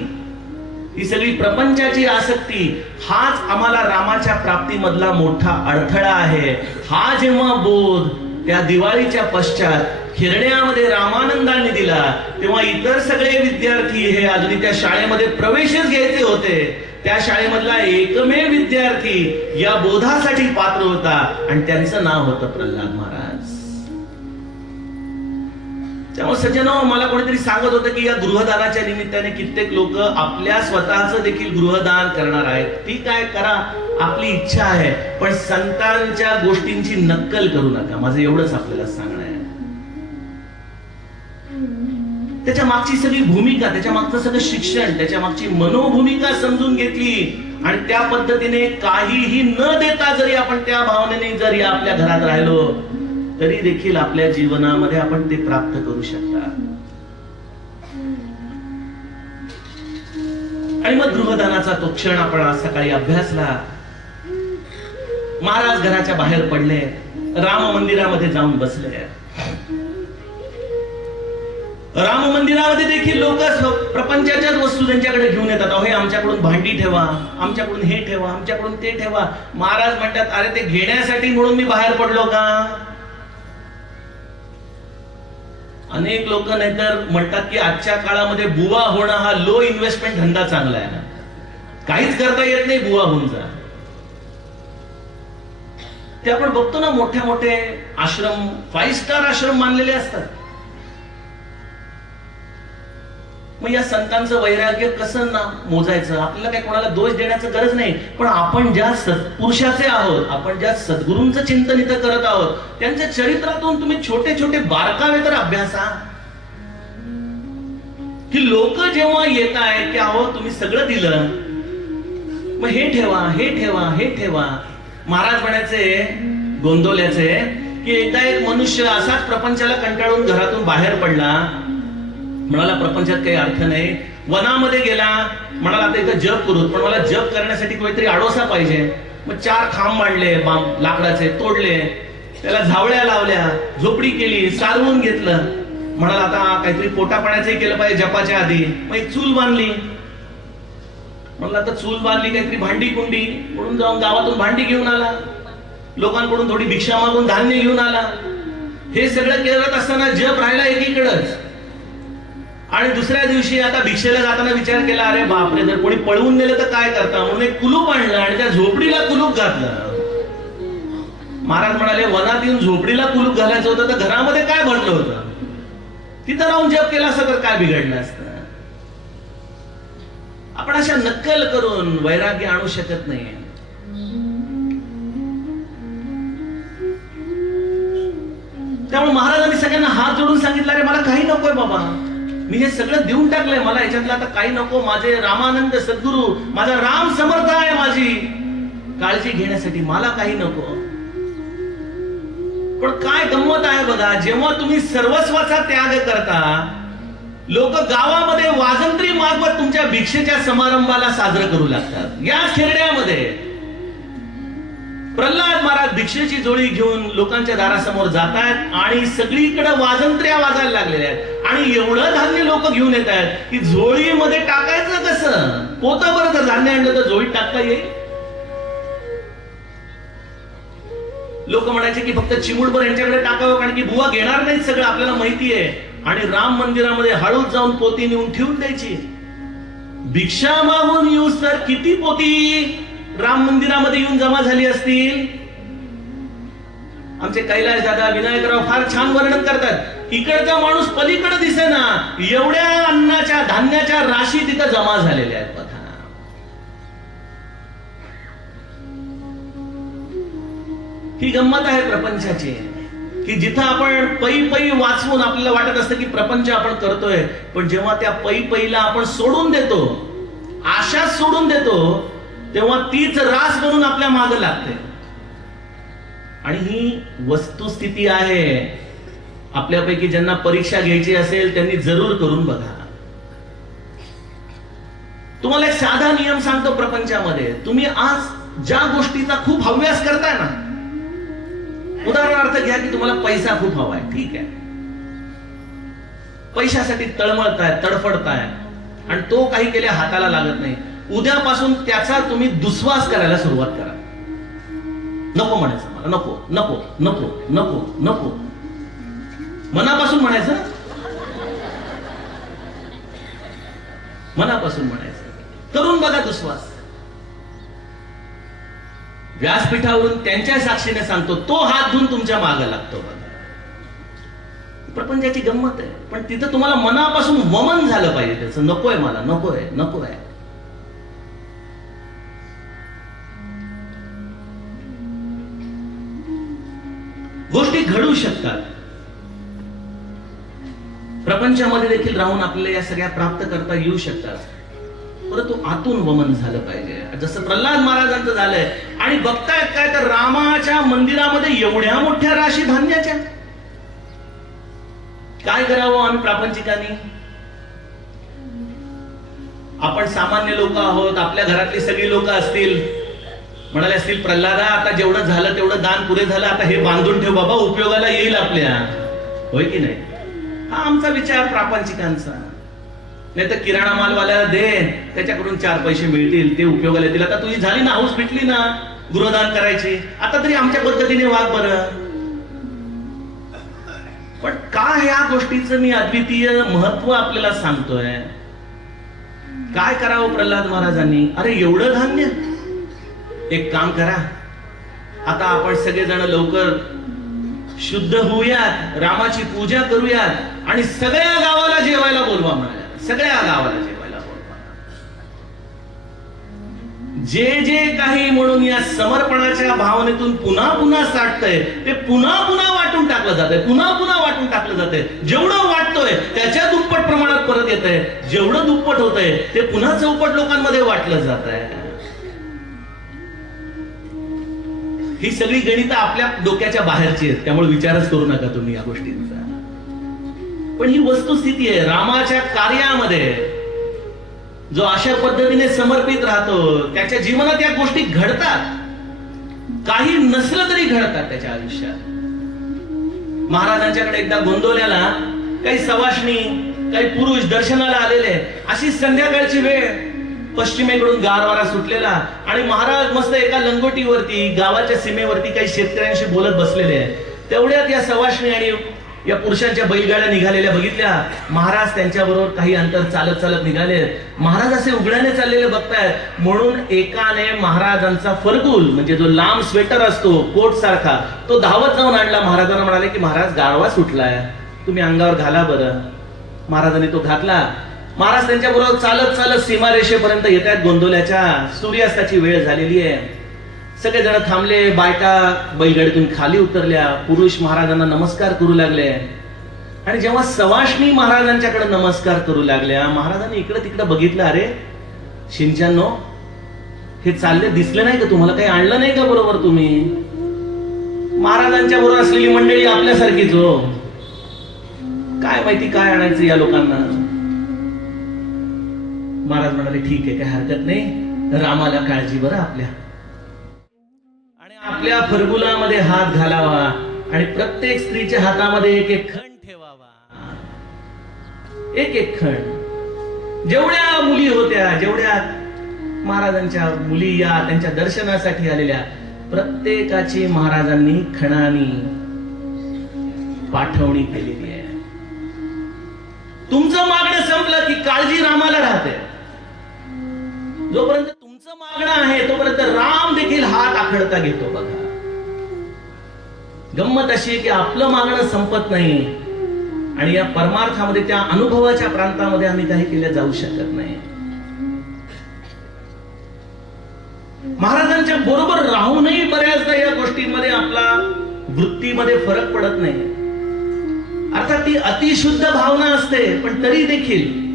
ही सगळी प्रपंचाची आसक्ती हाच आम्हाला रामाच्या प्राप्तीमधला मोठा अडथळा आहे, हा जेव्हा बोध त्या दिवाळीच्या पश्चात खिरण्यामध्ये रामानंदांनी दिला, तेव्हा इतर सगळे विद्यार्थी हे अजून त्या शाळेमध्ये प्रवेशच घ्यायचे होते, त्या शाळेमधला एकमेव विद्यार्थी या बोधासाठी पात्र होता आणि त्यांचं नाव होतं प्रल्हाद महाराज. त्यामुळे सज्जनो, मला कोणीतरी सांगत होतं की या गृहदानाच्या निमित्ताने कित्येक लोक आपल्या स्वतःचं देखील गृहदान करणार आहेत. ठीक आहे, करा, आपली इच्छा आहे, पण संतांच्या गोष्टींची नक्कल करू नका. माझं एवढंच आपल्याला सांगणं आहे. त्याच्या मागची सगळी भूमिका, त्याच्या मागचं सगळं शिक्षण, त्याच्या मागची मनोभूमिका समजून घेतली आणि त्या पद्धतीने काहीही न देता जरी आपण त्या भावनेने जरी आपल्या घरात राहिलो तरी देखील आपल्या जीवनामध्ये आपण ते प्राप्त करू शकता. आणि मग गृहदानाचा तो क्षण आपण आज सकाळी अभ्यासला. महाराज घराच्या बाहेर पडले, राम मंदिरामध्ये जाऊन बसले. राम मंदिरामध्ये देखील लोक प्रपंचाच्याच वस्तू त्यांच्याकडे घेऊन येतात. अहो, हे आमच्याकडून भांडी ठेवा, आमच्याकडून हे ठेवा, आमच्याकडून ते ठेवा. महाराज म्हणतात, अरे ते घेण्यासाठी म्हणून मी बाहेर पडलो का? अनेक लोक नाहीतर म्हणतात की आजच्या काळामध्ये बुवा होणं हा लो इन्व्हेस्टमेंट धंदा चांगला आहे ना, काहीच करता येत नाही, बुवा होऊन जा. ते आपण बघतो ना, मोठे मोठे आश्रम 5 स्टार आश्रम मानलेले असतात. मग या संतांचं वैराग्य कसं ना मोजायचं? आपल्याला काही कोणाला दोष देण्याचं गरज नाही, पण आपण ज्या सत्पुरुषाचे आहोत, आपण ज्या सद्गुरूंचं चिंतन इथं करत आहोत, त्यांच्या चरित्रातून तुम्ही छोटे छोटे बारकावे तर अभ्यासा. की लोक जेव्हा येत आहेत की अहो तुम्ही सगळं दिलं, मग हे ठेवा, हे ठेवा, हे ठेवा. महाराज म्हणायचे गोंदवल्याचे की एकदा एक मनुष्य असाच प्रपंचाला कंटाळून घरातून बाहेर पडला. म्हणाला प्रपंचात काही अर्थ नाही. वनामध्ये गेला, म्हणाला आता इथं जप करू, पण मला जप करण्यासाठी काहीतरी आडोसा पाहिजे. मग 4 खांब मांडले लाकडाचे, तोडले, त्याला झावळ्या लावल्या, झोपडी केली, सारवून घेतलं. म्हणाला आता काहीतरी पोटा पाण्याचंही केलं पाहिजे जपाच्या आधी. मग एक चूल बांधली. म्हणला तर चूल बांधली, काहीतरी भांडी कुंडी म्हणून जाऊन गावातून भांडी घेऊन आला, लोकांकडून थोडी भिक्षा मागून धान्य घेऊन आला. हे सगळं करत असताना जप राहिला एकीकडेच. आणि दुसऱ्या दिवशी आता भिक्षेला जाताना विचार केला, अरे बापरे, जर कोणी पळवून नेलं तर काय करता, म्हणून एक कुलूप आणलं आणि त्या झोपडीला कुलूप घातलं. महाराज म्हणाले, वनात येऊन झोपडीला कुलूप घालायचं होतं तर घरामध्ये काय भरलं होतं? तिथं राहून जप केला असं तर काय बिघडलं असतं? आपण अशा नक्कल करून वैराग्य आणू शकत नाही. त्यामुळे महाराजांनी सगळ्यांना हात जोडून सांगितलं, अरे मला काही नकोय बाबा, मी हे सगळं देऊन टाकलंय, मला याच्यातलं आता काही नको. माझे रामानंद सद्गुरू, माझा राम समर्थ आहे, माझी काळजी घेण्यासाठी मला काही नको. पण काय गंमत आहे बघा, जेव्हा तुम्ही सर्वस्वाचा त्याग करता, लोक गावामध्ये वाजंत्री मागवत तुमच्या भिक्षेच्या समारंभाला साजरं करू लागतात. या खेरड्यामध्ये प्रल्हाद महाराज भिक्षेची जोळी घेऊन लोकांच्या दारासमोर जात आहेत आणि सगळीकडे वाजंत्र्या वाजायला लागलेल्या आहेत. आणि एवढं धान्य लोक घेऊन येत आहेत की झोळीमध्ये टाकायचं कसं? पोताभर जर धान्य आणलं तर झोळीत टाकता येईल? लोक म्हणायचे की फक्त चिमुडभर यांच्याकडे टाकावं, कारण की बुवा घेणार नाहीत, सगळं आपल्याला माहिती आहे. आणि राम मंदिरामध्ये हळूच जाऊन पोती नेऊन ठेवून द्यायची. भिक्षा मागून येऊस तर किती पोती राम मंदिरामध्ये येऊन जमा झाली असतील? आमचे कैलाश दादा, विनायकराव फार छान वर्णन करतात. इकडचा माणूस पलीकडे दिसेना, एवढ्या अन्नाच्या धान्याच्या राशी तिथं जमा झालेल्या आहेत. बघा, ही गंमत आहे प्रपंचाची, की जिथं आपण पै पै वाचवून आपल्याला वाटत असतं की प्रपंच आपण करतोय, पण जेव्हा त्या पै पैला आपण सोडून देतो, आशा सोडून देतो, तेव्हा तीच रास बनून आपल्या मागे लागते. आणि ही वस्तुस्थिती आहे. आपल्यापैकी ज्यांना परीक्षा घ्यायची असेल त्यांनी जरूर करून बघा. तुम्हाला एक साधा नियम सांगतो प्रपंचामध्ये. तुम्ही आज ज्या गोष्टीचा खूप हव्यास करताय ना, उदाहरणार्थ घ्या की तुम्हाला पैसा खूप हवाय, ठीक आहे, पैशासाठी तळमळताय, तडफडताय, आणि तो काही केल्या हाताला लागत नाही. उद्यापासून त्याचा तुम्ही दुस्वास करायला सुरुवात करा. नको म्हणायचं, मला नको नको नको नको नको, मनापासून म्हणायचं, मनापासून म्हणायचं. करून बघा दुस्वास. व्यासपीठावरून त्यांच्या साक्षीने सांगतो, तो हात धुवून तुमच्या मागे लागतो. प्रपंचाची गंमत आहे. पण तिथं तुम्हाला मनापासून वमन झालं पाहिजे त्याचं, नकोय मला, नकोय नकोय. गोष्टी घडू शकतात. प्रपंचामध्ये देखील राहून आपल्याला या सगळ्या प्राप्त करता येऊ शकतात, परंतु आतून वमन झालं पाहिजे, जसं प्रल्हाद महाराजांचं झालंय. आणि बघतायत काय तर रामाच्या मंदिरामध्ये एवढ्या मोठ्या राशी धान्याच्या, काय करावं आम्ही प्रापंचिकांनी? आपण सामान्य लोक आहोत, आपल्या घरातली सगळी लोक असतील, म्हणाले असतील, प्रल्हादा आता जेवढं झालं तेवढं दान पुरे झालं, आता हे बांधून ठेव बाबा, उपयोगाला येईल आपल्या. होय की नाही? हा आमचा विचार प्रापंचिकांचा. नाही तर किराणा मालवाल्याला दे, त्याच्याकडून 4 पैसे मिळतील, ते उपयोगाला येतील. आता तुझी झाली ना, हाऊस पिटली ना गृहदान करायची, आता तरी आमच्या पद्धतीने वाग बरं. पण का ह्या गोष्टीचं मी अद्वितीय महत्व आपल्याला सांगतोय? काय करावं प्रल्हाद महाराजांनी? अरे एवढं धान्य, एक काम करा, आता आपण सगळेजण लवकर शुद्ध होऊयात, रामाची पूजा करूयात आणि सगळ्या गावाला जेवायला बोलवा म्हणाल्या. सगळ्या गावाला जेवायला बोलवा. जे जे काही म्हणून या समर्पणाच्या भावनेतून पुन्हा पुन्हा साठतंय ते पुन्हा पुन्हा वाटून टाकलं जातंय, पुन्हा पुन्हा वाटून टाकलं जातंय. जेवढं वाटतोय त्याच्या दुप्पट प्रमाणात परत येतंय, जेवढं दुप्पट होतंय ते पुन्हा चौपट लोकांमध्ये वाटलं जात आहे. ही सगळी गणितं आपल्या डोक्याच्या बाहेरची आहेत, त्यामुळे विचारच करू नका तुम्ही या गोष्टींचा. पण ही वस्तुस्थिती आहे. रामाच्या कार्यामध्ये जो अशा पद्धतीने समर्पित राहतो त्याच्या जीवनात या गोष्टी घडतात, काही नसलं तरी घडतात त्याच्या आयुष्यात. महाराजांच्याकडे एकदा गोंदवल्याला काही सवाष्णी, काही पुरुष दर्शनाला आलेले. अशी संध्याकाळची वेळ, पश्चिमेकडून गारवारा सुटलेला आणि महाराज मस्त एका लंगोटीवरती गावाच्या सीमेवरती काही शेतकऱ्यांशी बोलत बसलेले आहे. तेवढ्यात या सवाष्णी आणि या पुरुषांच्या बैलगाड्या निघालेल्या बघितल्या. महाराज त्यांच्याबरोबर काही अंतर चालत चालत निघाले. महाराज असे उघड्याने चाललेले बघतायत म्हणून एकाने महाराजांचा फरगुल, म्हणजे जो लांब स्वेटर असतो कोट सारखा, तो धावत जाऊन आणला. महाराजांना म्हणाले की महाराज गारवा सुटलाय, तुम्ही अंगावर घाला बरं. महाराजांनी तो घातला. महाराज त्यांच्या बरोबर चालत चालत सीमारेषेपर्यंत येत आहेत. गोंदवल्याच्या सूर्यास्ताची वेळ झालेली आहे. सगळेजण थांबले, बायका बैलगाडीतून खाली उतरल्या, पुरुष महाराजांना नमस्कार करू लागले. आणि जेव्हा सवाष्णी महाराजांच्याकडे नमस्कार करू लागल्या, महाराजांनी इकडे तिकडे बघितलं. अरे शिंचांनो, हे चालले दिसले नाही का तुम्हाला? काही आणलं नाही का बरोबर तुम्ही? महाराजांच्या बरोबर असलेली मंडळी आपल्यासारखीच हो, काय माहिती काय आणायचं या लोकांना. महाराज म्हणाले ठीक आहे, काही हरकत नाही, रामाला काळजी बरं आपल्या. आणि आपल्या फरगुलामध्ये हात घालावा आणि प्रत्येक स्त्रीच्या हातामध्ये एक एक खण ठेवावा. एक एक खण. जेवढ्या मुली होत्या, जेवढ्या महाराजांच्या मुली या त्यांच्या दर्शनासाठी आलेल्या, प्रत्येकाची महाराजांनी खणानी पाठवणी केलेली आहे. तुमचं मागणं संपलं की काळजी रामाला राहते. जोपर्यंत तुमचं मागणं आहे तोपर्यंत राम देखील हात आखडता घेतो. बघा, गंमत अशी आहे की आपलं मागणं संपत नाही आणि या परमार्थामध्ये, त्या अनुभवाच्या प्रांतामध्ये आम्ही काही केल्या जाऊ शकत नाही. महाराजांच्या बरोबर राहूनही बऱ्याचदा या गोष्टींमध्ये आपला वृत्तीमध्ये फरक पडत नाही. अर्थात ती अतिशुद्ध भावना असते, पण तरी देखील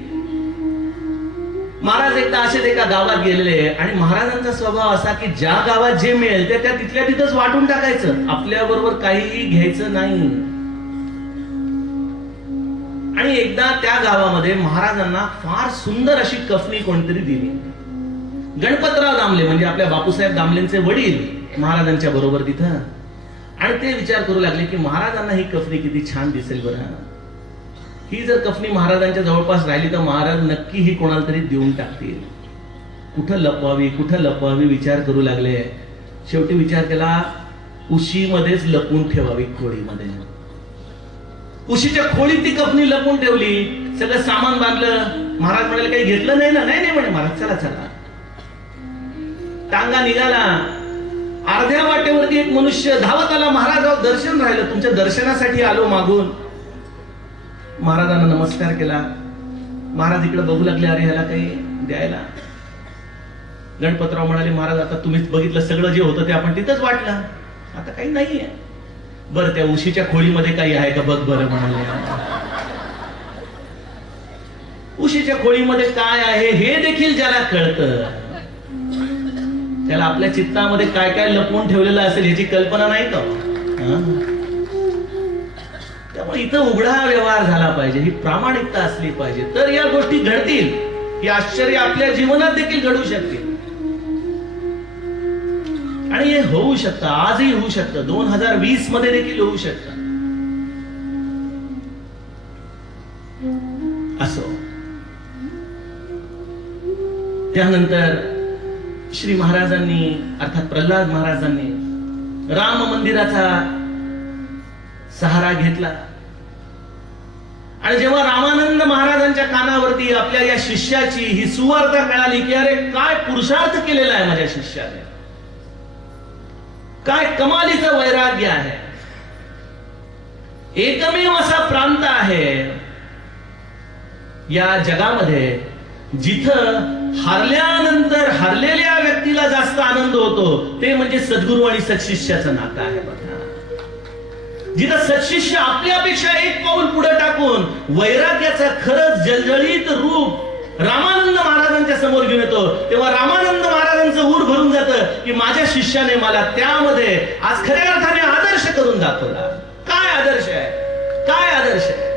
महाराज एकदा असेच एका गावात गेलेले आणि महाराजांचा स्वभाव असा की ज्या गावात जे मिळेल ते त्या तिथल्या तिथंच वाटून टाकायचं, आपल्या बरोबर काहीही घ्यायचं नाही. आणि एकदा त्या गावामध्ये महाराजांना फार सुंदर अशी कफनी कोणतरी दिली. गणपतराव दामले म्हणजे आपल्या बापूसाहेब दामलेंचे वडील महाराजांच्या बरोबर तिथं. आणि ते विचार करू लागले की महाराजांना ही कफनी किती छान दिसेल बरं. ही जर कफनी महाराजांच्या जवळपास राहिली तर महाराज नक्की ही कोणाला तरी देऊन टाकतील. कुठं लपवावी, कुठं लपवावी विचार करू लागले. शेवटी विचार केला, उशीमध्येच लपून ठेवावी, खोळीमध्ये. उशीच्या खोळीत ती कफनी लपून ठेवली. सगळं सामान बांधलं. महाराज म्हणाले काही घेतलं नाही ना? नाही नाही म्हणे महाराज, चला चला. टांगा निघाला. अर्ध्या वाटेवरती एक मनुष्य धावत आला. महाराज दर्शन राहिलं, तुमच्या दर्शनासाठी आलो मागून. महाराजांना नमस्कार केला. महाराज इकडे बघू लागले, अरे ह्याला काही द्यायला. गणपतराव म्हणाले, महाराज आता तुम्हीच बघितलं, सगळं जे होतं ते आपण तिथंच वाटलं, आता काही नाहीये. बरं त्या उशीच्या खोळीमध्ये काही आहे का बघ बरं म्हणाले. उशीच्या खोळीमध्ये काय आहे हे देखील ज्याला कळतं, त्याला आपल्या चित्तामध्ये काय काय लपवून ठेवलेलं असेल याची कल्पना नाही का? त्यामुळे इथं उघडा व्यवहार झाला पाहिजे, ही प्रामाणिकता असली पाहिजे, तर या गोष्टी घडतील. ही आश्चर्य आपल्या जीवनात देखील घडू शकतील आणि हे होऊ शकतं, आजही होऊ शकतं, 2020 मध्ये देखील होऊ शकतं. असो. त्यानंतर श्री महाराजांनी अर्थात प्रल्हाद महाराजांनी राम मंदिराचा सहारा घेतला. आणि जेव्हा रामानंद महाराजांच्या कानावरती आपल्या या शिष्याची ही सुवार्ता कळाली की अरे काय पुरुषार्थ केलेला आहे माझ्या शिष्याने, काय कमालीचं वैराग्य आहे, एकमेव असा प्रांत आहे या जगामध्ये जिथं हारल्यानंतर हारलेल्या व्यक्तीला जास्त आनंद होतो, ते म्हणजे सद्गुरू आणि सत्शिष्याचं नातं आहे बघा. जिथं सत्शिष्य आपल्यापेक्षा एक पाऊल पुढे टाकून वैराग्याचं खरंच जळजळीत रूप रामानंद महाराजांच्या समोर घेऊन येतो, तेव्हा रामानंद महाराजांचं ऊर भरून जातं की माझ्या शिष्याने मला त्यामध्ये आज खऱ्या अर्थाने आदर्श करून दाखवला. काय आदर्श आहे, काय आदर्श आहे.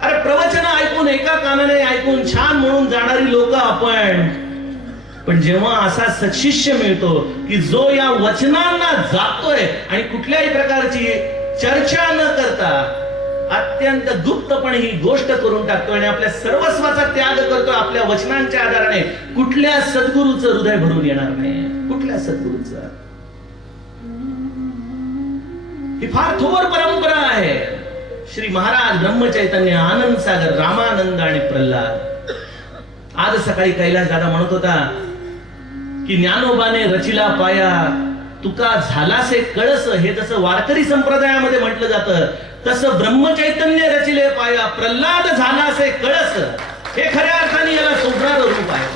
अरे प्रवचन ऐकून एका कानाने ऐकून छान म्हणून जाणारी लोक आपण, पण जेव्हा असा सत्शिष्य मिळतो की जो या वचनांना जातोय आणि कुठल्याही प्रकारची चर्चा न करता अत्यंत गुप्तपणे ही गोष्ट करून टाकतोय आणि आपल्या सर्वस्वाचा त्याग करतोय आपल्या वचनांच्या आधाराने, कुठल्या सद्गुरूचं हृदय भरून येणार नाही, कुठल्या सद्गुरूचं. ही फार थोर परंपरा आहे. श्री महाराज ब्रह्मचैतन्य, आनंद सागर, रामानंद आणि प्रल्हाद. आज सकाळी कैलास दादा म्हणत होता की ज्ञानोबाने रचिला पाया तुका झालासे कळस. हे जसं वारकरी संप्रदायामध्ये म्हटलं जातं तसं ब्रह्मचैतन्य रचिले पाया प्रल्हाद झालासे कळस. हे खऱ्या अर्थाने याला सोडणारं रूप आहे.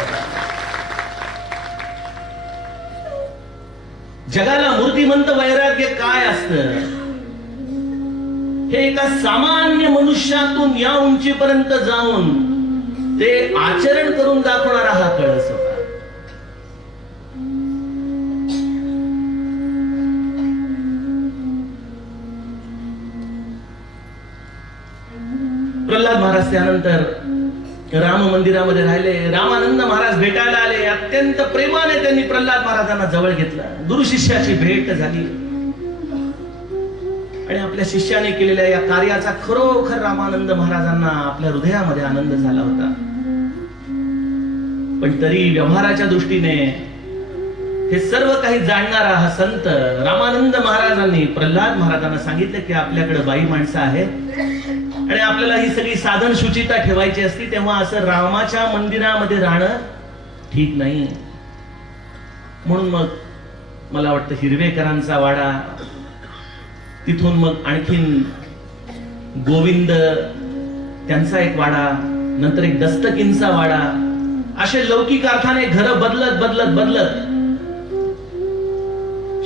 जगाला मूर्तिमंत वैराग्य काय असतं हे एका सामान्य मनुष्यातून या उंचीपर्यंत जाऊन ते आचरण करून दाखवणारा हा कळस होता. प्रल्हाद महाराज त्यानंतर राम मंदिरामध्ये राहिले. रामानंद महाराज भेटायला आले. अत्यंत प्रेमाने त्यांनी प्रल्हाद महाराजांना जवळ घेतलं. गुरु शिष्याची भेट झाली आणि आपल्या शिष्याने केलेल्या या कार्याचा खरोखर रामानंद महाराजांना आपल्या हृदयामध्ये आनंद झाला होता. पण तरी व्यवहाराच्या दृष्टीने हे सर्व काही जाणणारा हा संत रामानंद महाराजांनी प्रल्हाद महाराजांना सांगितलं की आपल्याकडे बाई माणसं आहेत आणि आपल्याला ही सगळी साधन शुचिता ठेवायची असती, तेव्हा असं रामाच्या मंदिरामध्ये राहणं ठीक नाही. म्हणून मग मला वाटतं हिरवेकरांचा वाडा, तिथून मग आणखीन गोविंद त्यांचा एक वाडा, नंतर एक दस्तकींचा वाडा, असे लौकिक अर्थाने घर बदलत बदलत बदलत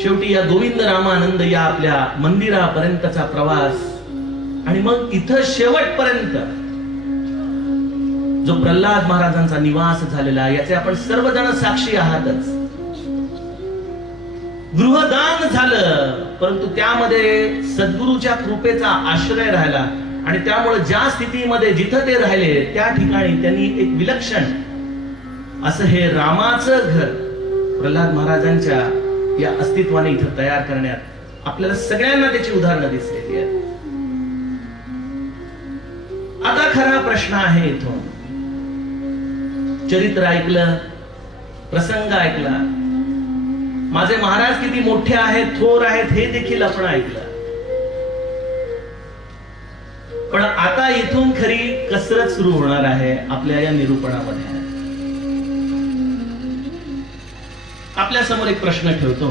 शेवटी या गोविंद रामानंद या आपल्या मंदिरापर्यंतचा प्रवास आणि मग इथं शेवटपर्यंत जो प्रल्हाद महाराजांचा निवास झालेला याचे आपण सर्वजण साक्षी आहातच. गृहदान झालं, परंतु त्यामध्ये सद्गुरूच्या कृपेचा आश्रय राहिला आणि त्यामुळे ज्या स्थितीमध्ये जिथं ते राहिले त्या ठिकाणी त्यांनी एक विलक्षण असं हे रामाचं घर प्रल्हाद महाराजांच्या या अस्तित्वाने इथं तयार करण्यात आपल्याला सगळ्यांना त्याची उदाहरणं दिसलेली आहेत. आता खरा प्रश्न आहे इथून, चरित्र ऐकलं, प्रसंग ऐकला, माझे महाराज किती मोठे आहेत, थोर आहेत हे देखील आपण ऐकलं. पण आता इथून खरी कसरत सुरू होणार आहे आपल्या या निरूपणामध्ये. आपल्या समोर एक प्रश्न ठेवतो.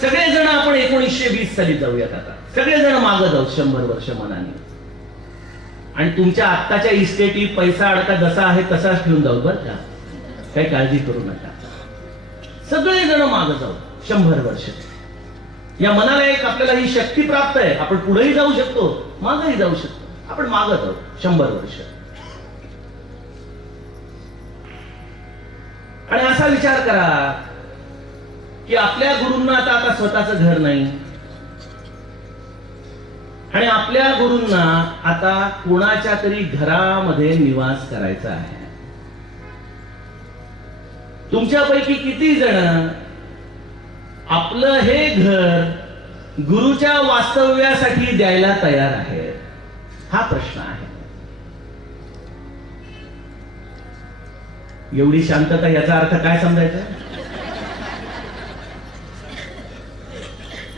सगळेजण आपण 1920 साली जाऊयात. आता सगळेजण मागे जाऊ 100 वर्ष मनाने आणि तुमच्या आत्ताच्या इस्टेटी पैसा अडका जसा आहे तसाच ठेवून जाऊ बरं का, काही काळजी करू नका. सगळेजण मागे जाऊ 100 वर्ष. या मनाला एक आपल्याला ही शक्ती प्राप्त आहे. आपण पुढेही जाऊ शकतो, मागेही जाऊ शकतो. आपण मागे जाऊ 100 वर्ष आणि असा विचार करा की आपल्या गुरूंना आता स्वतःचं घर नाही आणि आपल्या गुरूंना आता कोणाच्या तरी घरामध्ये निवास करायचा आहे. तुमच्यापैकी किती जण आपलं हे घर गुरुच्या वास्तव्यासाठी द्यायला तयार आहेत? हा प्रश्न आहे. एवढी शांतता, याचा अर्थ काय समजायचा?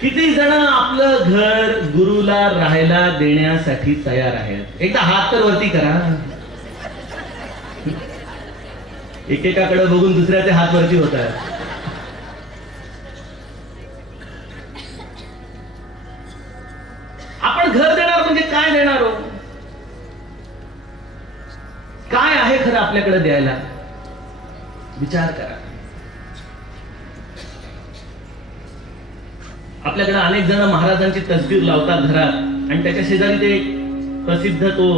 किती जण आपलं घर गुरुला राहायला देण्यासाठी तयार आहेत? एकदा हात तर वरती करा. एकेकाकडे बघून दुसऱ्याचे हात वरती होत आहेत. आपण घर देणार म्हणजे काय देणार हो? काय आहे खरं आपल्याकडे द्यायला? विचार करा. आपल्याकडे अनेक जण महाराजांची तसबीर लावतात घरात, आणि त्याच्या शेजारी ते एक प्रसिद्ध तो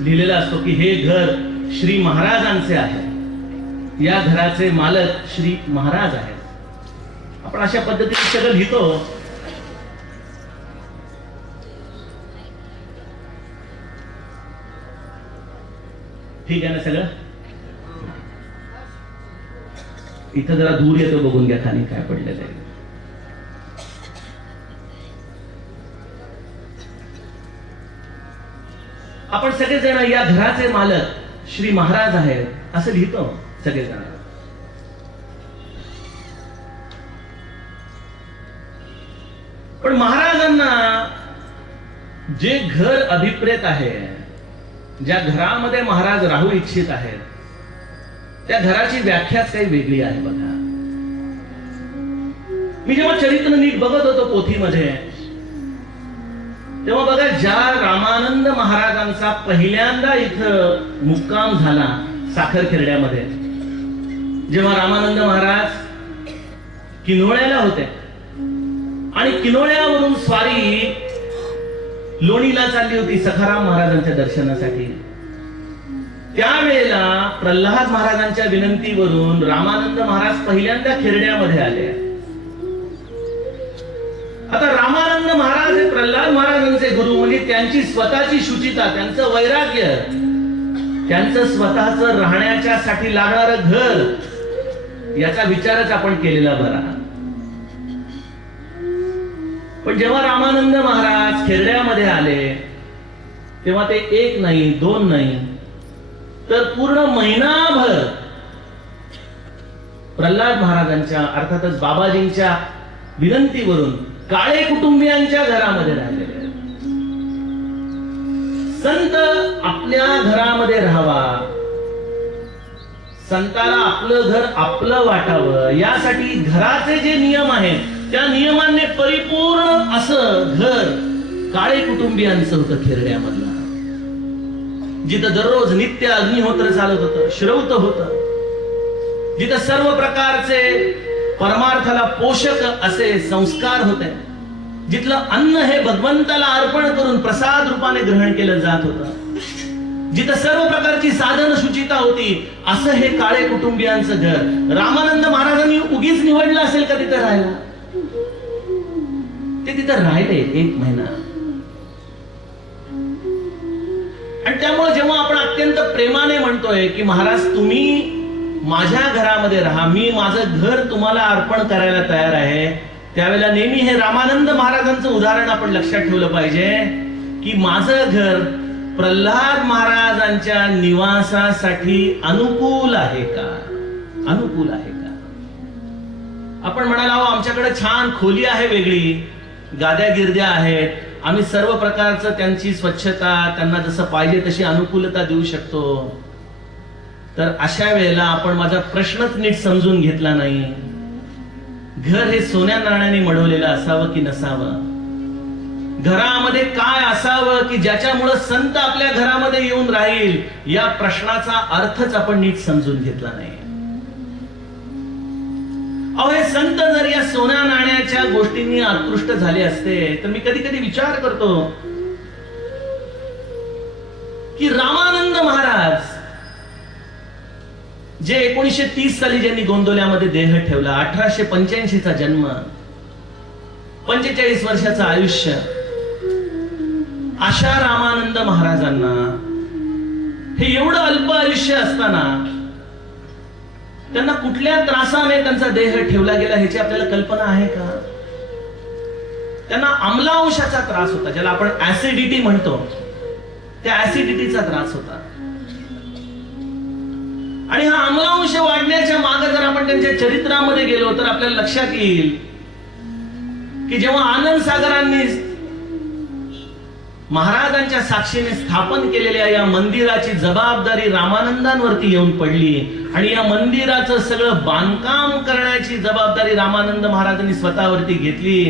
लिहिलेला असतो की हे घर श्री महाराजांचे आहे, या घराचे मालक श्री महाराज आहेत. आपण अशा पद्धतीने सगळं लिहितो. ठीक आहे ना सगळं? इथं जरा दूर येतो, बघून घ्या खाली काय पडलेलं आहे. आपण सगळेजण या घराचे मालक श्री महाराज आहेत असं लिहितो सगळेजण. पण महाराजांना जे घर अभिप्रेत आहे, ज्या घरामध्ये महाराज राहू इच्छित आहेत, त्या घराची व्याख्याच काही वेगळी आहे बघा. मी जेव्हा चरित्र नीट बघत होतो पोथीमध्ये, तेव्हा बघा ज्या रामानंद महाराजांचा पहिल्यांदा इथं मुक्काम झाला साखरखेर्ड्यामध्ये, जेव्हा रामानंद महाराज किन्होळ्याला होते आणि किन्होळ्यावरून स्वारी लोणीला चालली होती सखाराम महाराजांच्या दर्शनासाठी, त्यावेळेला प्रल्हाद महाराजांच्या विनंतीवरून रामानंद महाराज पहिल्यांदा खेरड्यामध्ये आले. आता रामानंद महाराज हे प्रल्हाद महाराजांचे गुरु, म्हणजे त्यांची स्वतःची शुचिता, त्यांचं वैराग्य, त्यांचं स्वतःच राहण्याच्यासाठी लागणारं घर, याचा विचारच आपण केलेला बरा. पण जेव्हा रामानंद महाराज खेरड्यामध्ये आले, तेव्हा ते एक नाही, दोन नाही, तर पूर्ण महिनाभर प्रल्हाद महाराजांच्या, अर्थातच बाबाजींच्या विनंतीवरून काळे कुटुंबियांच्या घरामध्ये राहिलेले आहेत. संत आपल्या घरामध्ये राहावा, संताला आपलं घर आपलं वाटावं, यासाठी घराचे जे नियम आहेत त्या नियमांनी परिपूर्ण असं घर काळे कुटुंबियांचं होतं खेरड्यामधलं, जिथं दररोज नित्य अग्निहोत्र चालत होतं, श्रौत होतं, जिथं सर्व प्रकारचे परमार्थाला पोषक असे संस्कार होते, जिथलं अन्न हे भगवंताला अर्पण करून प्रसाद रूपाने ग्रहण केलं जात होतं, जिथं सर्व प्रकारची साधन शुचिता होती, असं हे काळे कुटुंबियांचं घर रामानंद महाराजांनी उगीच निवडलं असेल का तिथं राहायला? ते तिथं राहिले 1 महिना. आणि त्यामुळे जेव्हा आपण अत्यंत प्रेमाने म्हणतोय की महाराज तुम्ही माझ्या घरामध्ये राहा, मी माझं घर तुम्हाला अर्पण करायला तयार आहे, त्यावेळेला नेहमी हे रामानंद महाराजांचं उदाहरण आपण लक्षात ठेवलं पाहिजे की माझं घर प्रल्हाद महाराजांच्या निवासासाठी अनुकूल आहे का? अनुकूल आहे का? आपण म्हणाला हो आमच्याकडे छान खोली आहे, वेगळी गाद्या गिरद्या आहेत, आम्ही सर्व प्रकारचं त्यांची स्वच्छता, त्यांना जसं पाहिजे तशी अनुकूलता देऊ शकतो. तर अशा वेळेला आपण माझा प्रश्नच नीट समजून घेतला नाही. घर हे सोन्या नाण्याने मढवलेलं असावं की नसावं? घरामध्ये काय असावं की ज्याच्यामुळे संत आपल्या घरामध्ये येऊन राहील, या प्रश्नाचा अर्थच आपण नीट समजून घेतला नाही. अहो हे संत जर या सोन्या नाण्याच्या गोष्टींनी आकृष्ट झाले असते, तर मी कधी कधी विचार करतो की रामानंद महाराज जे 1930 साली ज्यांनी गोंदवल्यामध्ये देह ठेवला, 1885 चा जन्म, 45 वर्षाचं आयुष्य, अशा रामानंद महाराजांना हे एवढं अल्प आयुष्य असताना त्यांना कुठल्या त्रासाने त्यांचा देह ठेवला गेला ह्याची आपल्याला कल्पना आहे का? त्यांना आम्लांशाचा त्रास होता, ज्याला आपण ऍसिडिटी म्हणतो. त्या ऍसिडिटीचा त्रास होता. आणि हा अम्लांश वाढण्याच्या मागे जर आपण त्यांच्या चरित्रामध्ये गेलो तर आपल्याला लक्षात येईल की जेव्हा आनंद सागरांनी महाराजांच्या साक्षीने स्थापन केलेल्या या मंदिराची जबाबदारी रामानंदांवरती येऊन पडली आणि या मंदिराचं सगळं बांधकाम करण्याची जबाबदारी रामानंद महाराजांनी स्वतःवरती घेतली,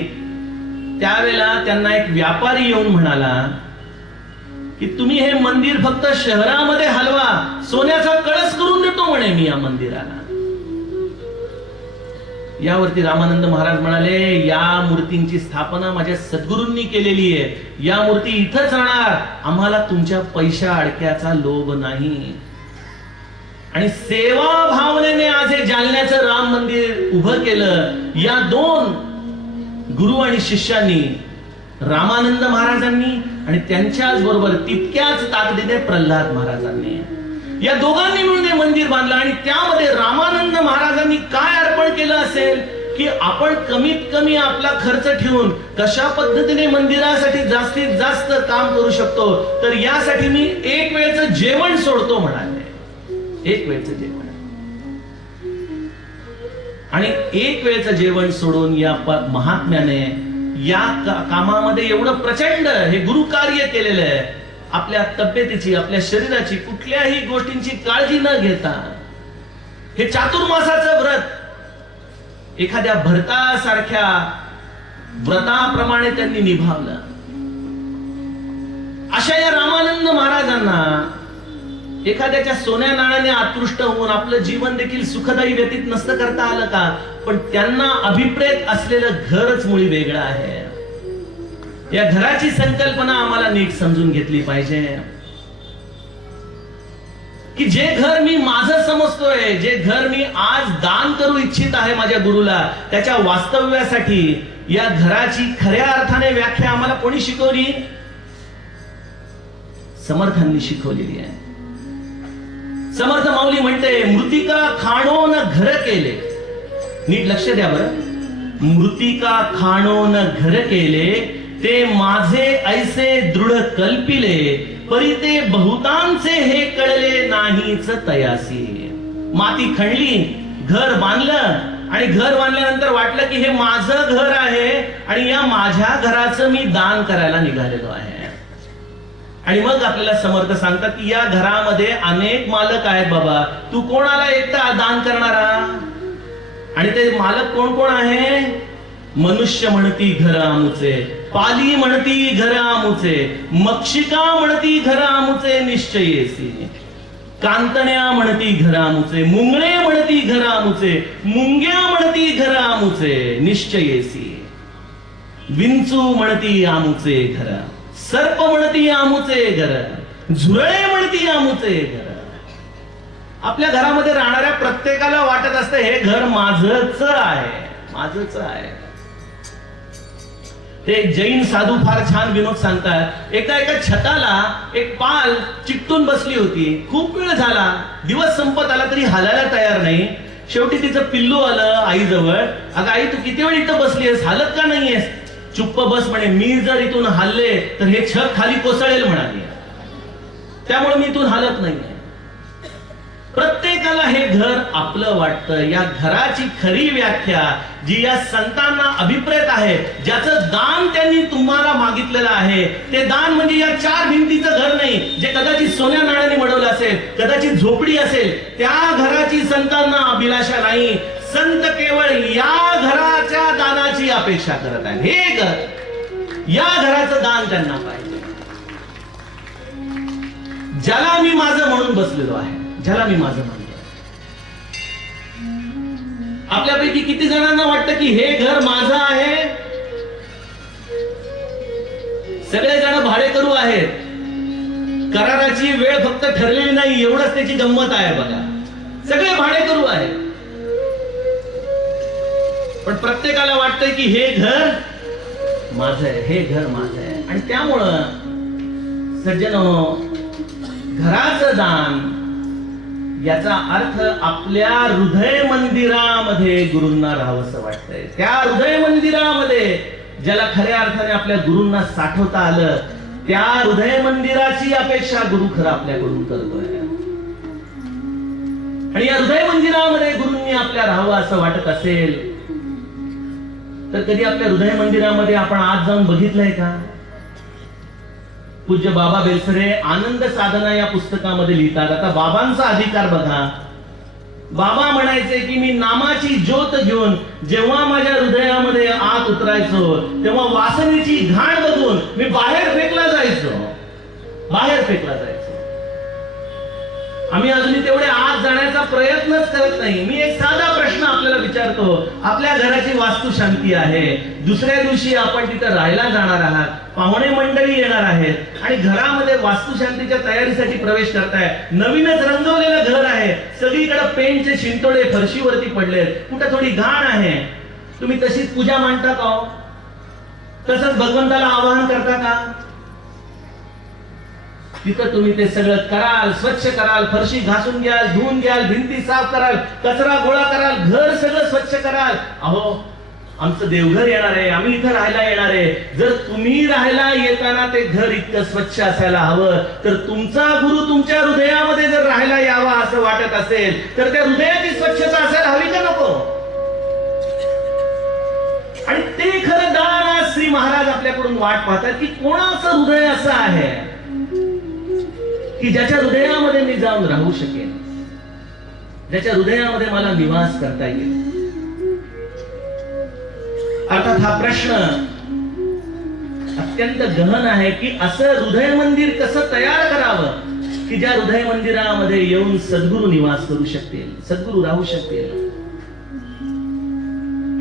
त्यावेळेला त्यांना एक व्यापारी येऊन म्हणाला की तुम्ही हे मंदिर फक्त शहरामध्ये हलवा, सोन्याचा कळस करून देतो म्हणे मी या मंदिराला. यावरती रामानंद महाराज म्हणाले, या मूर्तींची स्थापना माझ्या सद्गुरूंनी केलेली आहे, या मूर्ती इथंच राहणार, आम्हाला तुमच्या पैशा अडक्याचा लोभ नाही. आणि सेवा भावनेने आज हे जालन्याचं राम मंदिर उभं केलं. या दोन गुरु आणि शिष्यांनी, रामानंद महाराजांनी आणि त्यांच्याच बरोबर तितक्याच ताकदीने प्रल्हाद महाराजांनी, या दोघांनी मिळून हे मंदिर बांधलं. आणि त्यामध्ये रामानंद महाराजांनी काय अर्पण केलं असेल की आपण कमीत कमी आपला खर्च ठेवून कशा पद्धतीने मंदिरासाठी जास्तीत जास्त काम करू शकतो, तर यासाठी मी एक वेळचं जेवण सोडतो म्हणाले. एक वेळचं जेवण. आणि एक वेळचं जेवण सोडून या महात्म्याने या कामामध्ये एवढं प्रचंड हे गुरु कार्य केलेलं आहे. आपल्या तब्येतीची, आपल्या शरीराची, कुठल्याही गोष्टींची काळजी न घेता हे चातुर्मासाचं व्रत एखाद्या भरतासारख्या व्रताप्रमाणे त्यांनी निभावलं. अशा या रामानंद महाराजांना एखाद्याच्या सोन्या नाण्याने आकृष्ट होऊन आपलं जीवन देखील सुखदायी व्यतीत नसतं करता आलं का? पण त्यांना अभिप्रेत असलेलं घरच मुळी वेगळं आहे. या घराची संकल्पना आम्हाला नीट समजून घेतली पाहिजे की जे घर मी माझं समजतोय, जे घर मी आज दान करू इच्छित आहे माझ्या गुरुला, त्याच्या वास्तव्यासाठी या घराची खऱ्या अर्थाने व्याख्या आम्हाला कोणी शिकवली? समर्थांनी शिकवलेली आहे. समर्थ माऊली म्हणते, मृतिका खाणो न घर केले. नीट लक्ष द्या बरं. मृतिका खाणो न घर केले, ते माझे ऐसे दृढ कल्पिले, परी ते बहुतांचे हे कळले नाहीच तयासी. माती खणली, घर बांधलं आणि घर बांधल्यानंतर वाटलं की हे माझं घर आहे आणि या माझ्या घराचं मी दान करायला निघालेलो आहे. आणि मग आपल्याला समर्थ सांगतात की या घरामध्ये अनेक मालक आहेत बाबा, तू कोणाला एकटा दान करणारा? आणि ते मालक कोण कोण आहे? मनुष्य म्हणती घर आमुचे, पाली म्हणती घर आमुचे, मक्षिका म्हणती घर आमुचे निश्चयेसी, कांतण्या म्हणती घर आमुचे, मुंगळे म्हणती घर आमुचे, मुंग्या म्हणती घर आमुचे निश्चयेसी, विंचू म्हणती आमुचे घर, सर्प म्हणती आमुचे घर, झुरळे म्हणती आमुचे घर. आपल्या घरामध्ये राहणाऱ्या प्रत्येकाला वाटत असतं हे घर माझंच आहे, माझंच आहे. ते जैन साधू फार छान विनोद सांगतात. एका छताला एक पाल चिकटून बसली होती. खूप वेळ झाला, दिवस संपत आला तरी हालायला तयार नाही. शेवटी तिचं पिल्लू आलं आईजवळ. अगं आई, तू किती वेळ इथं बसलीस, हालत का नाहीयेस? चुप्प बस म्हणे, मी जर इथून हल्ले तर हे छत खाली कोसळेल म्हणाली, त्यामुळे मी इथून हालत नाहीये. प्रत्येकाला हे घर आपलं वाटतं. या घराची खरी व्याख्या जी या संतांना अभिप्रेत आहे, ज्याचं दान त्यांनी तुम्हाला मागितलेलं आहे, ते दान म्हणजे या चार भिंतीचं घर नाही, जे कदाचित सोन्या नाण्याने मिळवलं असेल, कदाचित झोपडी असेल, त्या घराची संतांना अभिलाषा नाही. संत केवळ या घराच्या दानाची अपेक्षा करत आहे. हे घर, या घराचं दान त्यांना पाहिजे, ज्याला मी माझं म्हणून बसलेलो आहे, ज्याला मी माझं म्हणतो. आपल्यापैकी किती जणांना वाटतं की हे घर माझं आहे? सगळे जण भाडेकरू आहेत. कराराची वेळ फक्त ठरलेली नाही, एवढंच त्याची गंमत आहे बघा. सगळे भाडेकरू आहेत, पण प्रत्येकाला वाटतंय की हे घर माझं आहे, हे घर माझं आहे. आणि त्यामुळं सज्जनो, घराचं दान याचा अर्थ आपल्या हृदय मंदिरामध्ये गुरूंना राहावंसं वाटतंय. त्या हृदय मंदिरामध्ये ज्याला खऱ्या अर्थाने आपल्या गुरूंना साठवता आलं, त्या हृदय मंदिराची अपेक्षा गुरु खरं आपल्याकडून करतोय. आणि या हृदय मंदिरामध्ये गुरूंनी आपल्या राहावं असं वाटत असेल तर कधी आपल्या हृदय मंदिरामध्ये आपण आज जाऊन बघितलंय का? पूज्य बाबा बेलसरे आनंद साधना या पुस्तकामध्ये लिहितात. आता बाबांचा अधिकार बघा. बाबा म्हणायचे की मी नामाची ज्योत घेऊन जेव्हा माझ्या हृदयामध्ये आत उतरायचो तेव्हा वासनेची घाण बघून मी बाहेर फेकला जायचो. आम्ही अजूनही तेवढे आत जाण्याचा प्रयत्नच करत नाही. मी एक साधा प्रश्न आपल्याला विचारतो. आपल्या घराची वास्तू शांती आहे, दुसऱ्या दिवशी आपण तिथं राहायला जाणार आहात, पाहुणे मंडळी येणार आहेत आणि घरामध्ये वास्तुशांतीच्या तयारीसाठी प्रवेश करताय. नवीनच रंगवलेलं घर आहे, सगळीकडे पेंटचे शिंतोडे फरशीवरती पडलेत, कुठं थोडी घाण आहे. तुम्ही तशीच पूजा मांडता का? तसंच भगवंताला आवाहन करता का? तिथं तुम्ही ते सगळं कराल, स्वच्छ कराल, फरशी घासून घ्याल, धुवून घ्याल, भिंती साफ कराल, कचरा गोळा कराल, घर सगळं स्वच्छ कराल. अहो, आमचं देवघर येणार आहे, आम्ही इथं राहायला येणार आहे. जर तुम्ही राहायला येताना ते घर इतकं स्वच्छ असायला हवं तर तुमचा गुरु तुमच्या हृदयामध्ये जर राहायला यावा असं वाटत असेल तर त्या हृदयाची स्वच्छता असायला हवी का नको? आणि ते खरं दान श्री महाराज आपल्याकडून वाट पाहतात की कोणाचं हृदय असं आहे की ज्याच्या हृदयामध्ये मी जाऊन राहू शकेन, ज्याच्या हृदयामध्ये मला निवास करता येईल. अर्थात हा प्रश्न अत्यंत गहन आहे की असं हृदय मंदिर कसं तयार करावं की ज्या हृदय मंदिरामध्ये येऊन सद्गुरू निवास करू शकतील, सद्गुरू राहू शकतील.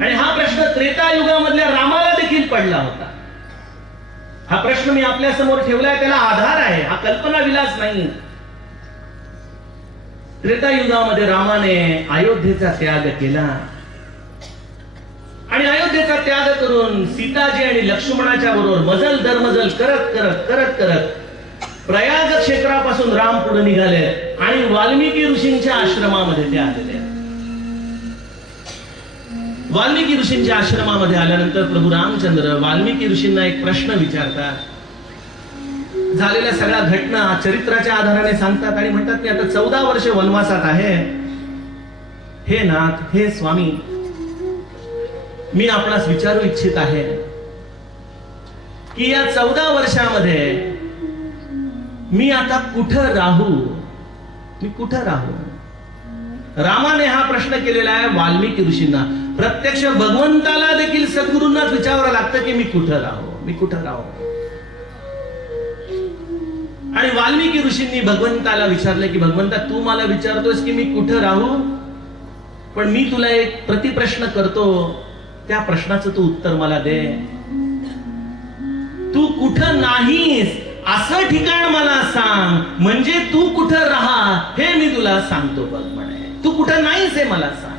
आणि हा प्रश्न त्रेतायुगामधल्या रामाला देखील पडला होता. हा प्रश्न मी आपल्या समोर ठेवलाय, त्याला आधार आहे, हा कल्पना विलास नाही. त्रेतायुगामध्ये रामाने अयोध्येचा त्याग केला आणि अयोध्येचा त्याग करून सीताजी आणि लक्ष्मणाच्या बरोबर मजल दरमजल करत करत करत करत प्रयाग क्षेत्रापासून राम पुढे निघाले आणि वाल्मिकी ऋषींच्या आश्रमामध्ये ते आलेले. वाल्मिकी ऋषींच्या आश्रमामध्ये आल्यानंतर प्रभू रामचंद्र वाल्मिकी ऋषींना एक प्रश्न विचारतात. झालेल्या सगळ्या घटना चरित्राच्या आधाराने सांगतात आणि म्हणतात मी आता 14 वर्ष वनवासात आहे. हे नाथ, हे स्वामी, मी आपणास विचारू इच्छित आहे की या 14 वर्षामध्ये मी आता कुठं राहू, मी कुठं राहू? रामाने हा प्रश्न केलेला आहे वाल्मिकी ऋषींना. प्रत्यक्ष भगवंताला देखील सद्गुरूंनाच विचारावं लागतं की मी कुठं राहू, मी कुठं राहू. आणि वाल्मिकी ऋषींनी भगवंताला विचारलं की भगवंता, तू मला विचारतोस की मी कुठं राहू, पण मी तुला एक प्रतिप्रश्न करतो, त्या प्रश्नाचं तू उत्तर मला दे. तू कुठं नाहीस असं ठिकाण मला सांग, म्हणजे तू कुठं राहा हे मी तुला सांगतो. बघ म्हणे, तू कुठं नाहीस हे मला सांग.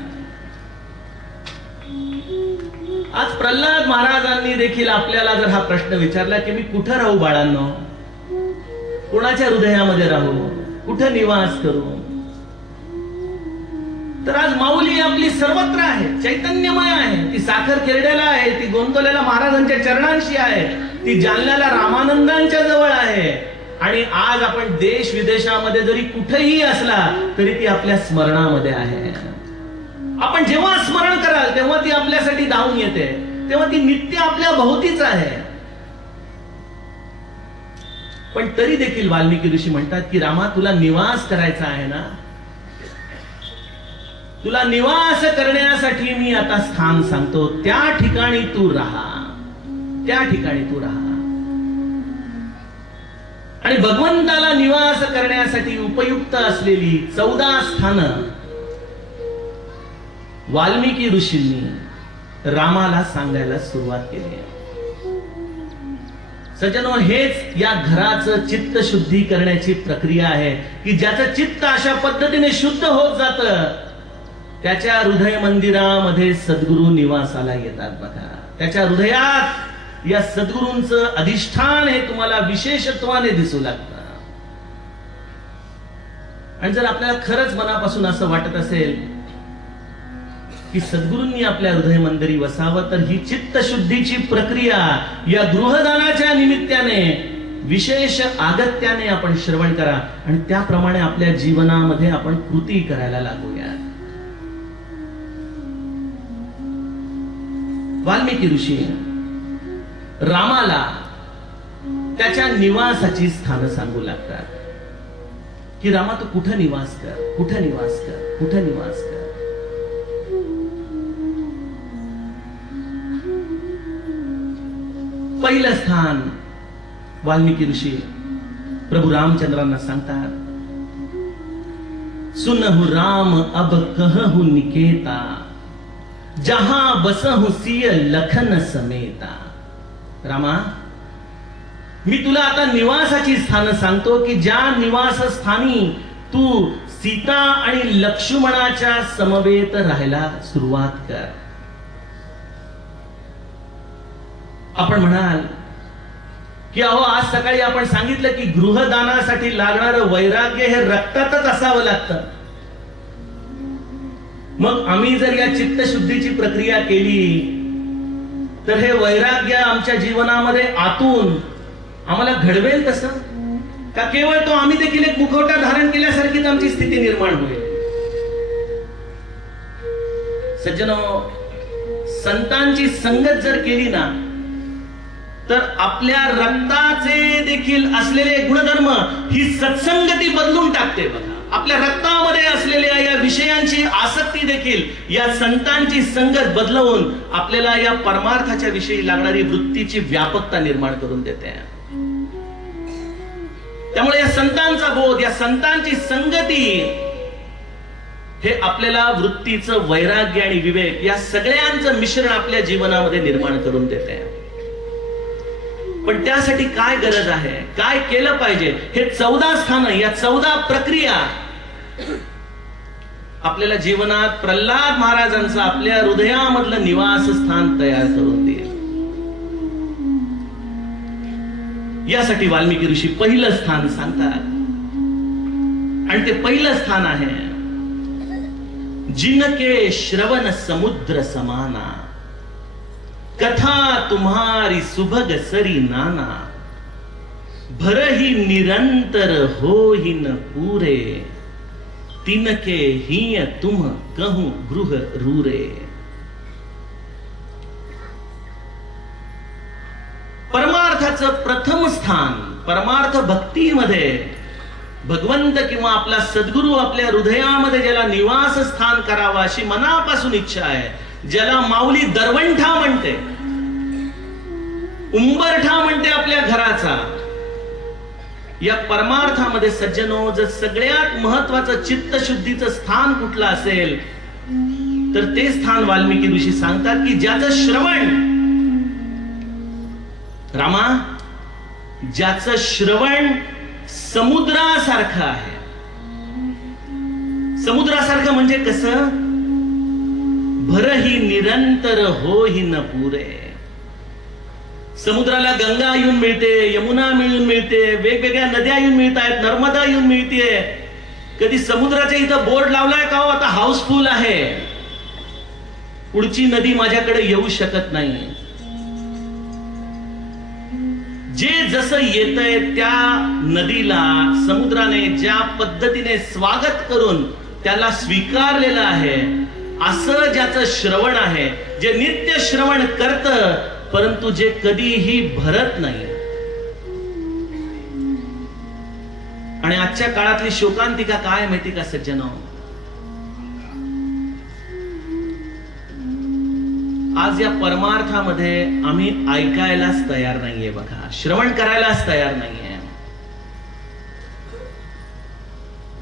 आज प्रल्हाद महाराजांनी देखील आपल्याला जर हा प्रश्न विचारला की मी कुठं राहू बाळांनो, कोणाच्या हृदयामध्ये राहू, कुठं निवास करू, तर आज माऊली आपली सर्वत्र आहे, चैतन्यमय आहे. ती साखर खेरड्याला आहे, ती गोंदवलेला महाराजांच्या चरणांशी आहे, ती जालन्याला रामानंदांच्या जवळ आहे. आणि आज आपण देश विदेशामध्ये जरी कुठेही असला तरी ती आपल्या स्मरणामध्ये आहे. आपण जेव्हा स्मरण कराल तेव्हा ती आपल्यासाठी धावून येते, तेव्हा ती नित्य आपल्या भोवतीच आहे. पण तरी देखील वाल्मिकी ऋषी म्हणतात की रामा, तुला निवास करायचा आहे ना, तुला निवास करण्यासाठी मी आता स्थान सांगतो, त्या ठिकाणी तू राहा, त्या ठिकाणी तू राहा. आणि भगवंताला निवास करण्यासाठी उपयुक्त असलेली 14 स्थानं वाल्मिकी ऋषींनी रामाला सांगायला सुरुवात केली. सज्जनो, हेच या घराचं चित्त शुद्धी करण्याची प्रक्रिया आहे की ज्याचं चित्त अशा पद्धतीने शुद्ध होत जातं त्याच्या हृदय मंदिरामध्ये सद्गुरू निवासाला येतात. बघा, त्याच्या हृदयात या सद्गुरूंचं अधिष्ठान हे तुम्हाला विशेषत्वाने दिसू लागतं. आणि जर आपल्याला खरंच मनापासून असं वाटत असेल की सद्गुरूंनी आपल्या हृदय मंदिरी वसावं, तर ही चित्त शुद्धीची प्रक्रिया या गृहदानाच्या निमित्ताने विशेष आगत्याने आपण श्रवण करा आणि त्याप्रमाणे आपल्या जीवनामध्ये आपण कृती करायला लागूया. वाल्मिकी ऋषी रामाला त्याच्या निवासाची स्थानं सांगू लागतात की रामा तू कुठं निवास कर, कुठं निवास कर, कुठं निवास कर. पहिलं स्थान वाल्मिकी ऋषी प्रभू रामचंद्रांना सांगतात, सुनहु राम अब कहहु निकेता, जहां बसहु सिय लखन समेता. रामा, मी तुला आता निवासाची स्थानं सांगतो की ज्या निवासस्थानी तू सीता आणि लक्ष्मणाच्या समवेत राहायला सुरुवात कर. आपण म्हणाल की अहो आज सकाळी आपण सांगितलं की गृहदानासाठी लागणारं वैराग्य हे रक्तातच असावं लागतं. मग आम्ही जर या चित्तशुद्धीची प्रक्रिया केली तर हे वैराग्य आमच्या जीवनामध्ये आतून आम्हाला घडवेल तसं का केवळ तो आम्ही देखील एक मुखवटा धारण केल्यासारखीच आमची स्थिती निर्माण होईल. सज्जनो, संतांची संगत जर केली ना तर आपल्या रक्ताचे देखील असलेले गुणधर्म ही सत्संगती बदलून टाकते. बघा, आपल्या रक्तामध्ये असलेल्या या विषयांची आसक्ती देखील या संतांची संगत बदलवून आपल्याला या परमार्थाच्या विषयी लागणारी वृत्तीची व्यापकता निर्माण करून देते. त्यामुळे या संतांचा बोध, या संतांची संगती हे आपल्याला वृत्तीचं वैराग्य आणि विवेक या सगळ्यांचं मिश्रण आपल्या जीवनामध्ये निर्माण करून देते. पण त्यासाठी काय गरज आहे, काय केलं पाहिजे, हे 14 स्थानं, या 14 प्रक्रिया आपल्याला जीवनात प्रल्हाद महाराजांचं आपल्या हृदयामधलं निवासस्थान तयार करून देईल. यासाठी वाल्मिकी ऋषी पहिलं स्थान सांगतात आणि ते पहिलं स्थान आहे, जिनके श्रवण समुद्र समाना, कथा तुम्हारी सुभग सरी नाना, भरही निरंतर हो ही न पूरे, तिनके हिय तुम कहूं गृह रूरे. परमार्थाचं प्रथम स्थान, परमार्थ भक्तीमध्ये भगवंत किंवा आपला सद्गुरू आपल्या हृदयामध्ये ज्याला निवास स्थान करावा अशी मनापासून इच्छा आहे, ज्याला माऊली दरवंठा म्हणते, उंबरठा म्हणते आपल्या घराचा, या परमार्थामध्ये सज्जनो जर सगळ्यात महत्वाचं चित्तशुद्धीचं स्थान कुठलं असेल तर ते स्थान वाल्मिकी ऋषी सांगतात की ज्याचं श्रवण, रामा, ज्याचं श्रवण समुद्रासारखं आहे. समुद्रासारखं म्हणजे कसं, भरही निरंतर हो ही न पुरे. समुद्राला गंगा येऊन मिळते, यमुना मिळून मिळते, वेगवेगळ्या नद्या येऊन मिळतायत, नर्मदा येऊन मिळते. कधी समुद्राच्या इथं बोर्ड लावलाय का हो आता हाऊसफुल आहे, पुढची नदी माझ्याकडे येऊ शकत नाही. जे जसं येतंय त्या नदीला समुद्राने ज्या पद्धतीने स्वागत करून त्याला स्वीकारलेलं आहे, असं ज्याचं श्रवण आहे, जे नित्य श्रवण करतं परंतु जे कधीही भरत नाही. आणि आजच्या काळातली शोकांतिका काय माहिती का सज्जनो, आज या परमार्थामध्ये आम्ही ऐकायलाच तयार नाहीये. बघा, श्रवण करायलाच तयार नाहीये.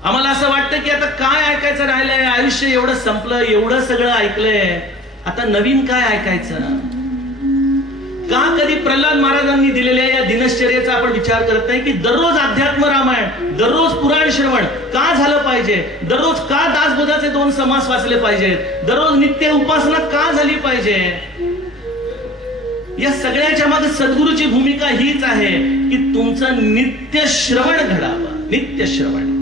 आम्हाला असं वाटतं की आता काय ऐकायचं राहिलंय, आयुष्य एवढं संपलं, एवढं सगळं ऐकलंय, आता नवीन काय ऐकायचं. का कधी प्रल्हाद महाराजांनी दिलेल्या या दिनश्चर्याचा आपण विचार करत नाही की दररोज अध्यात्म रामायण, दररोज पुराण श्रवण का झालं पाहिजे, दररोज का दासबोधाचे 2 समास वाचले पाहिजेत, दररोज नित्य उपासना का झाली पाहिजे. या सगळ्याच्या मागे सद्गुरूची भूमिका हीच आहे की तुमचं नित्य श्रवण घडावं, नित्य श्रवण.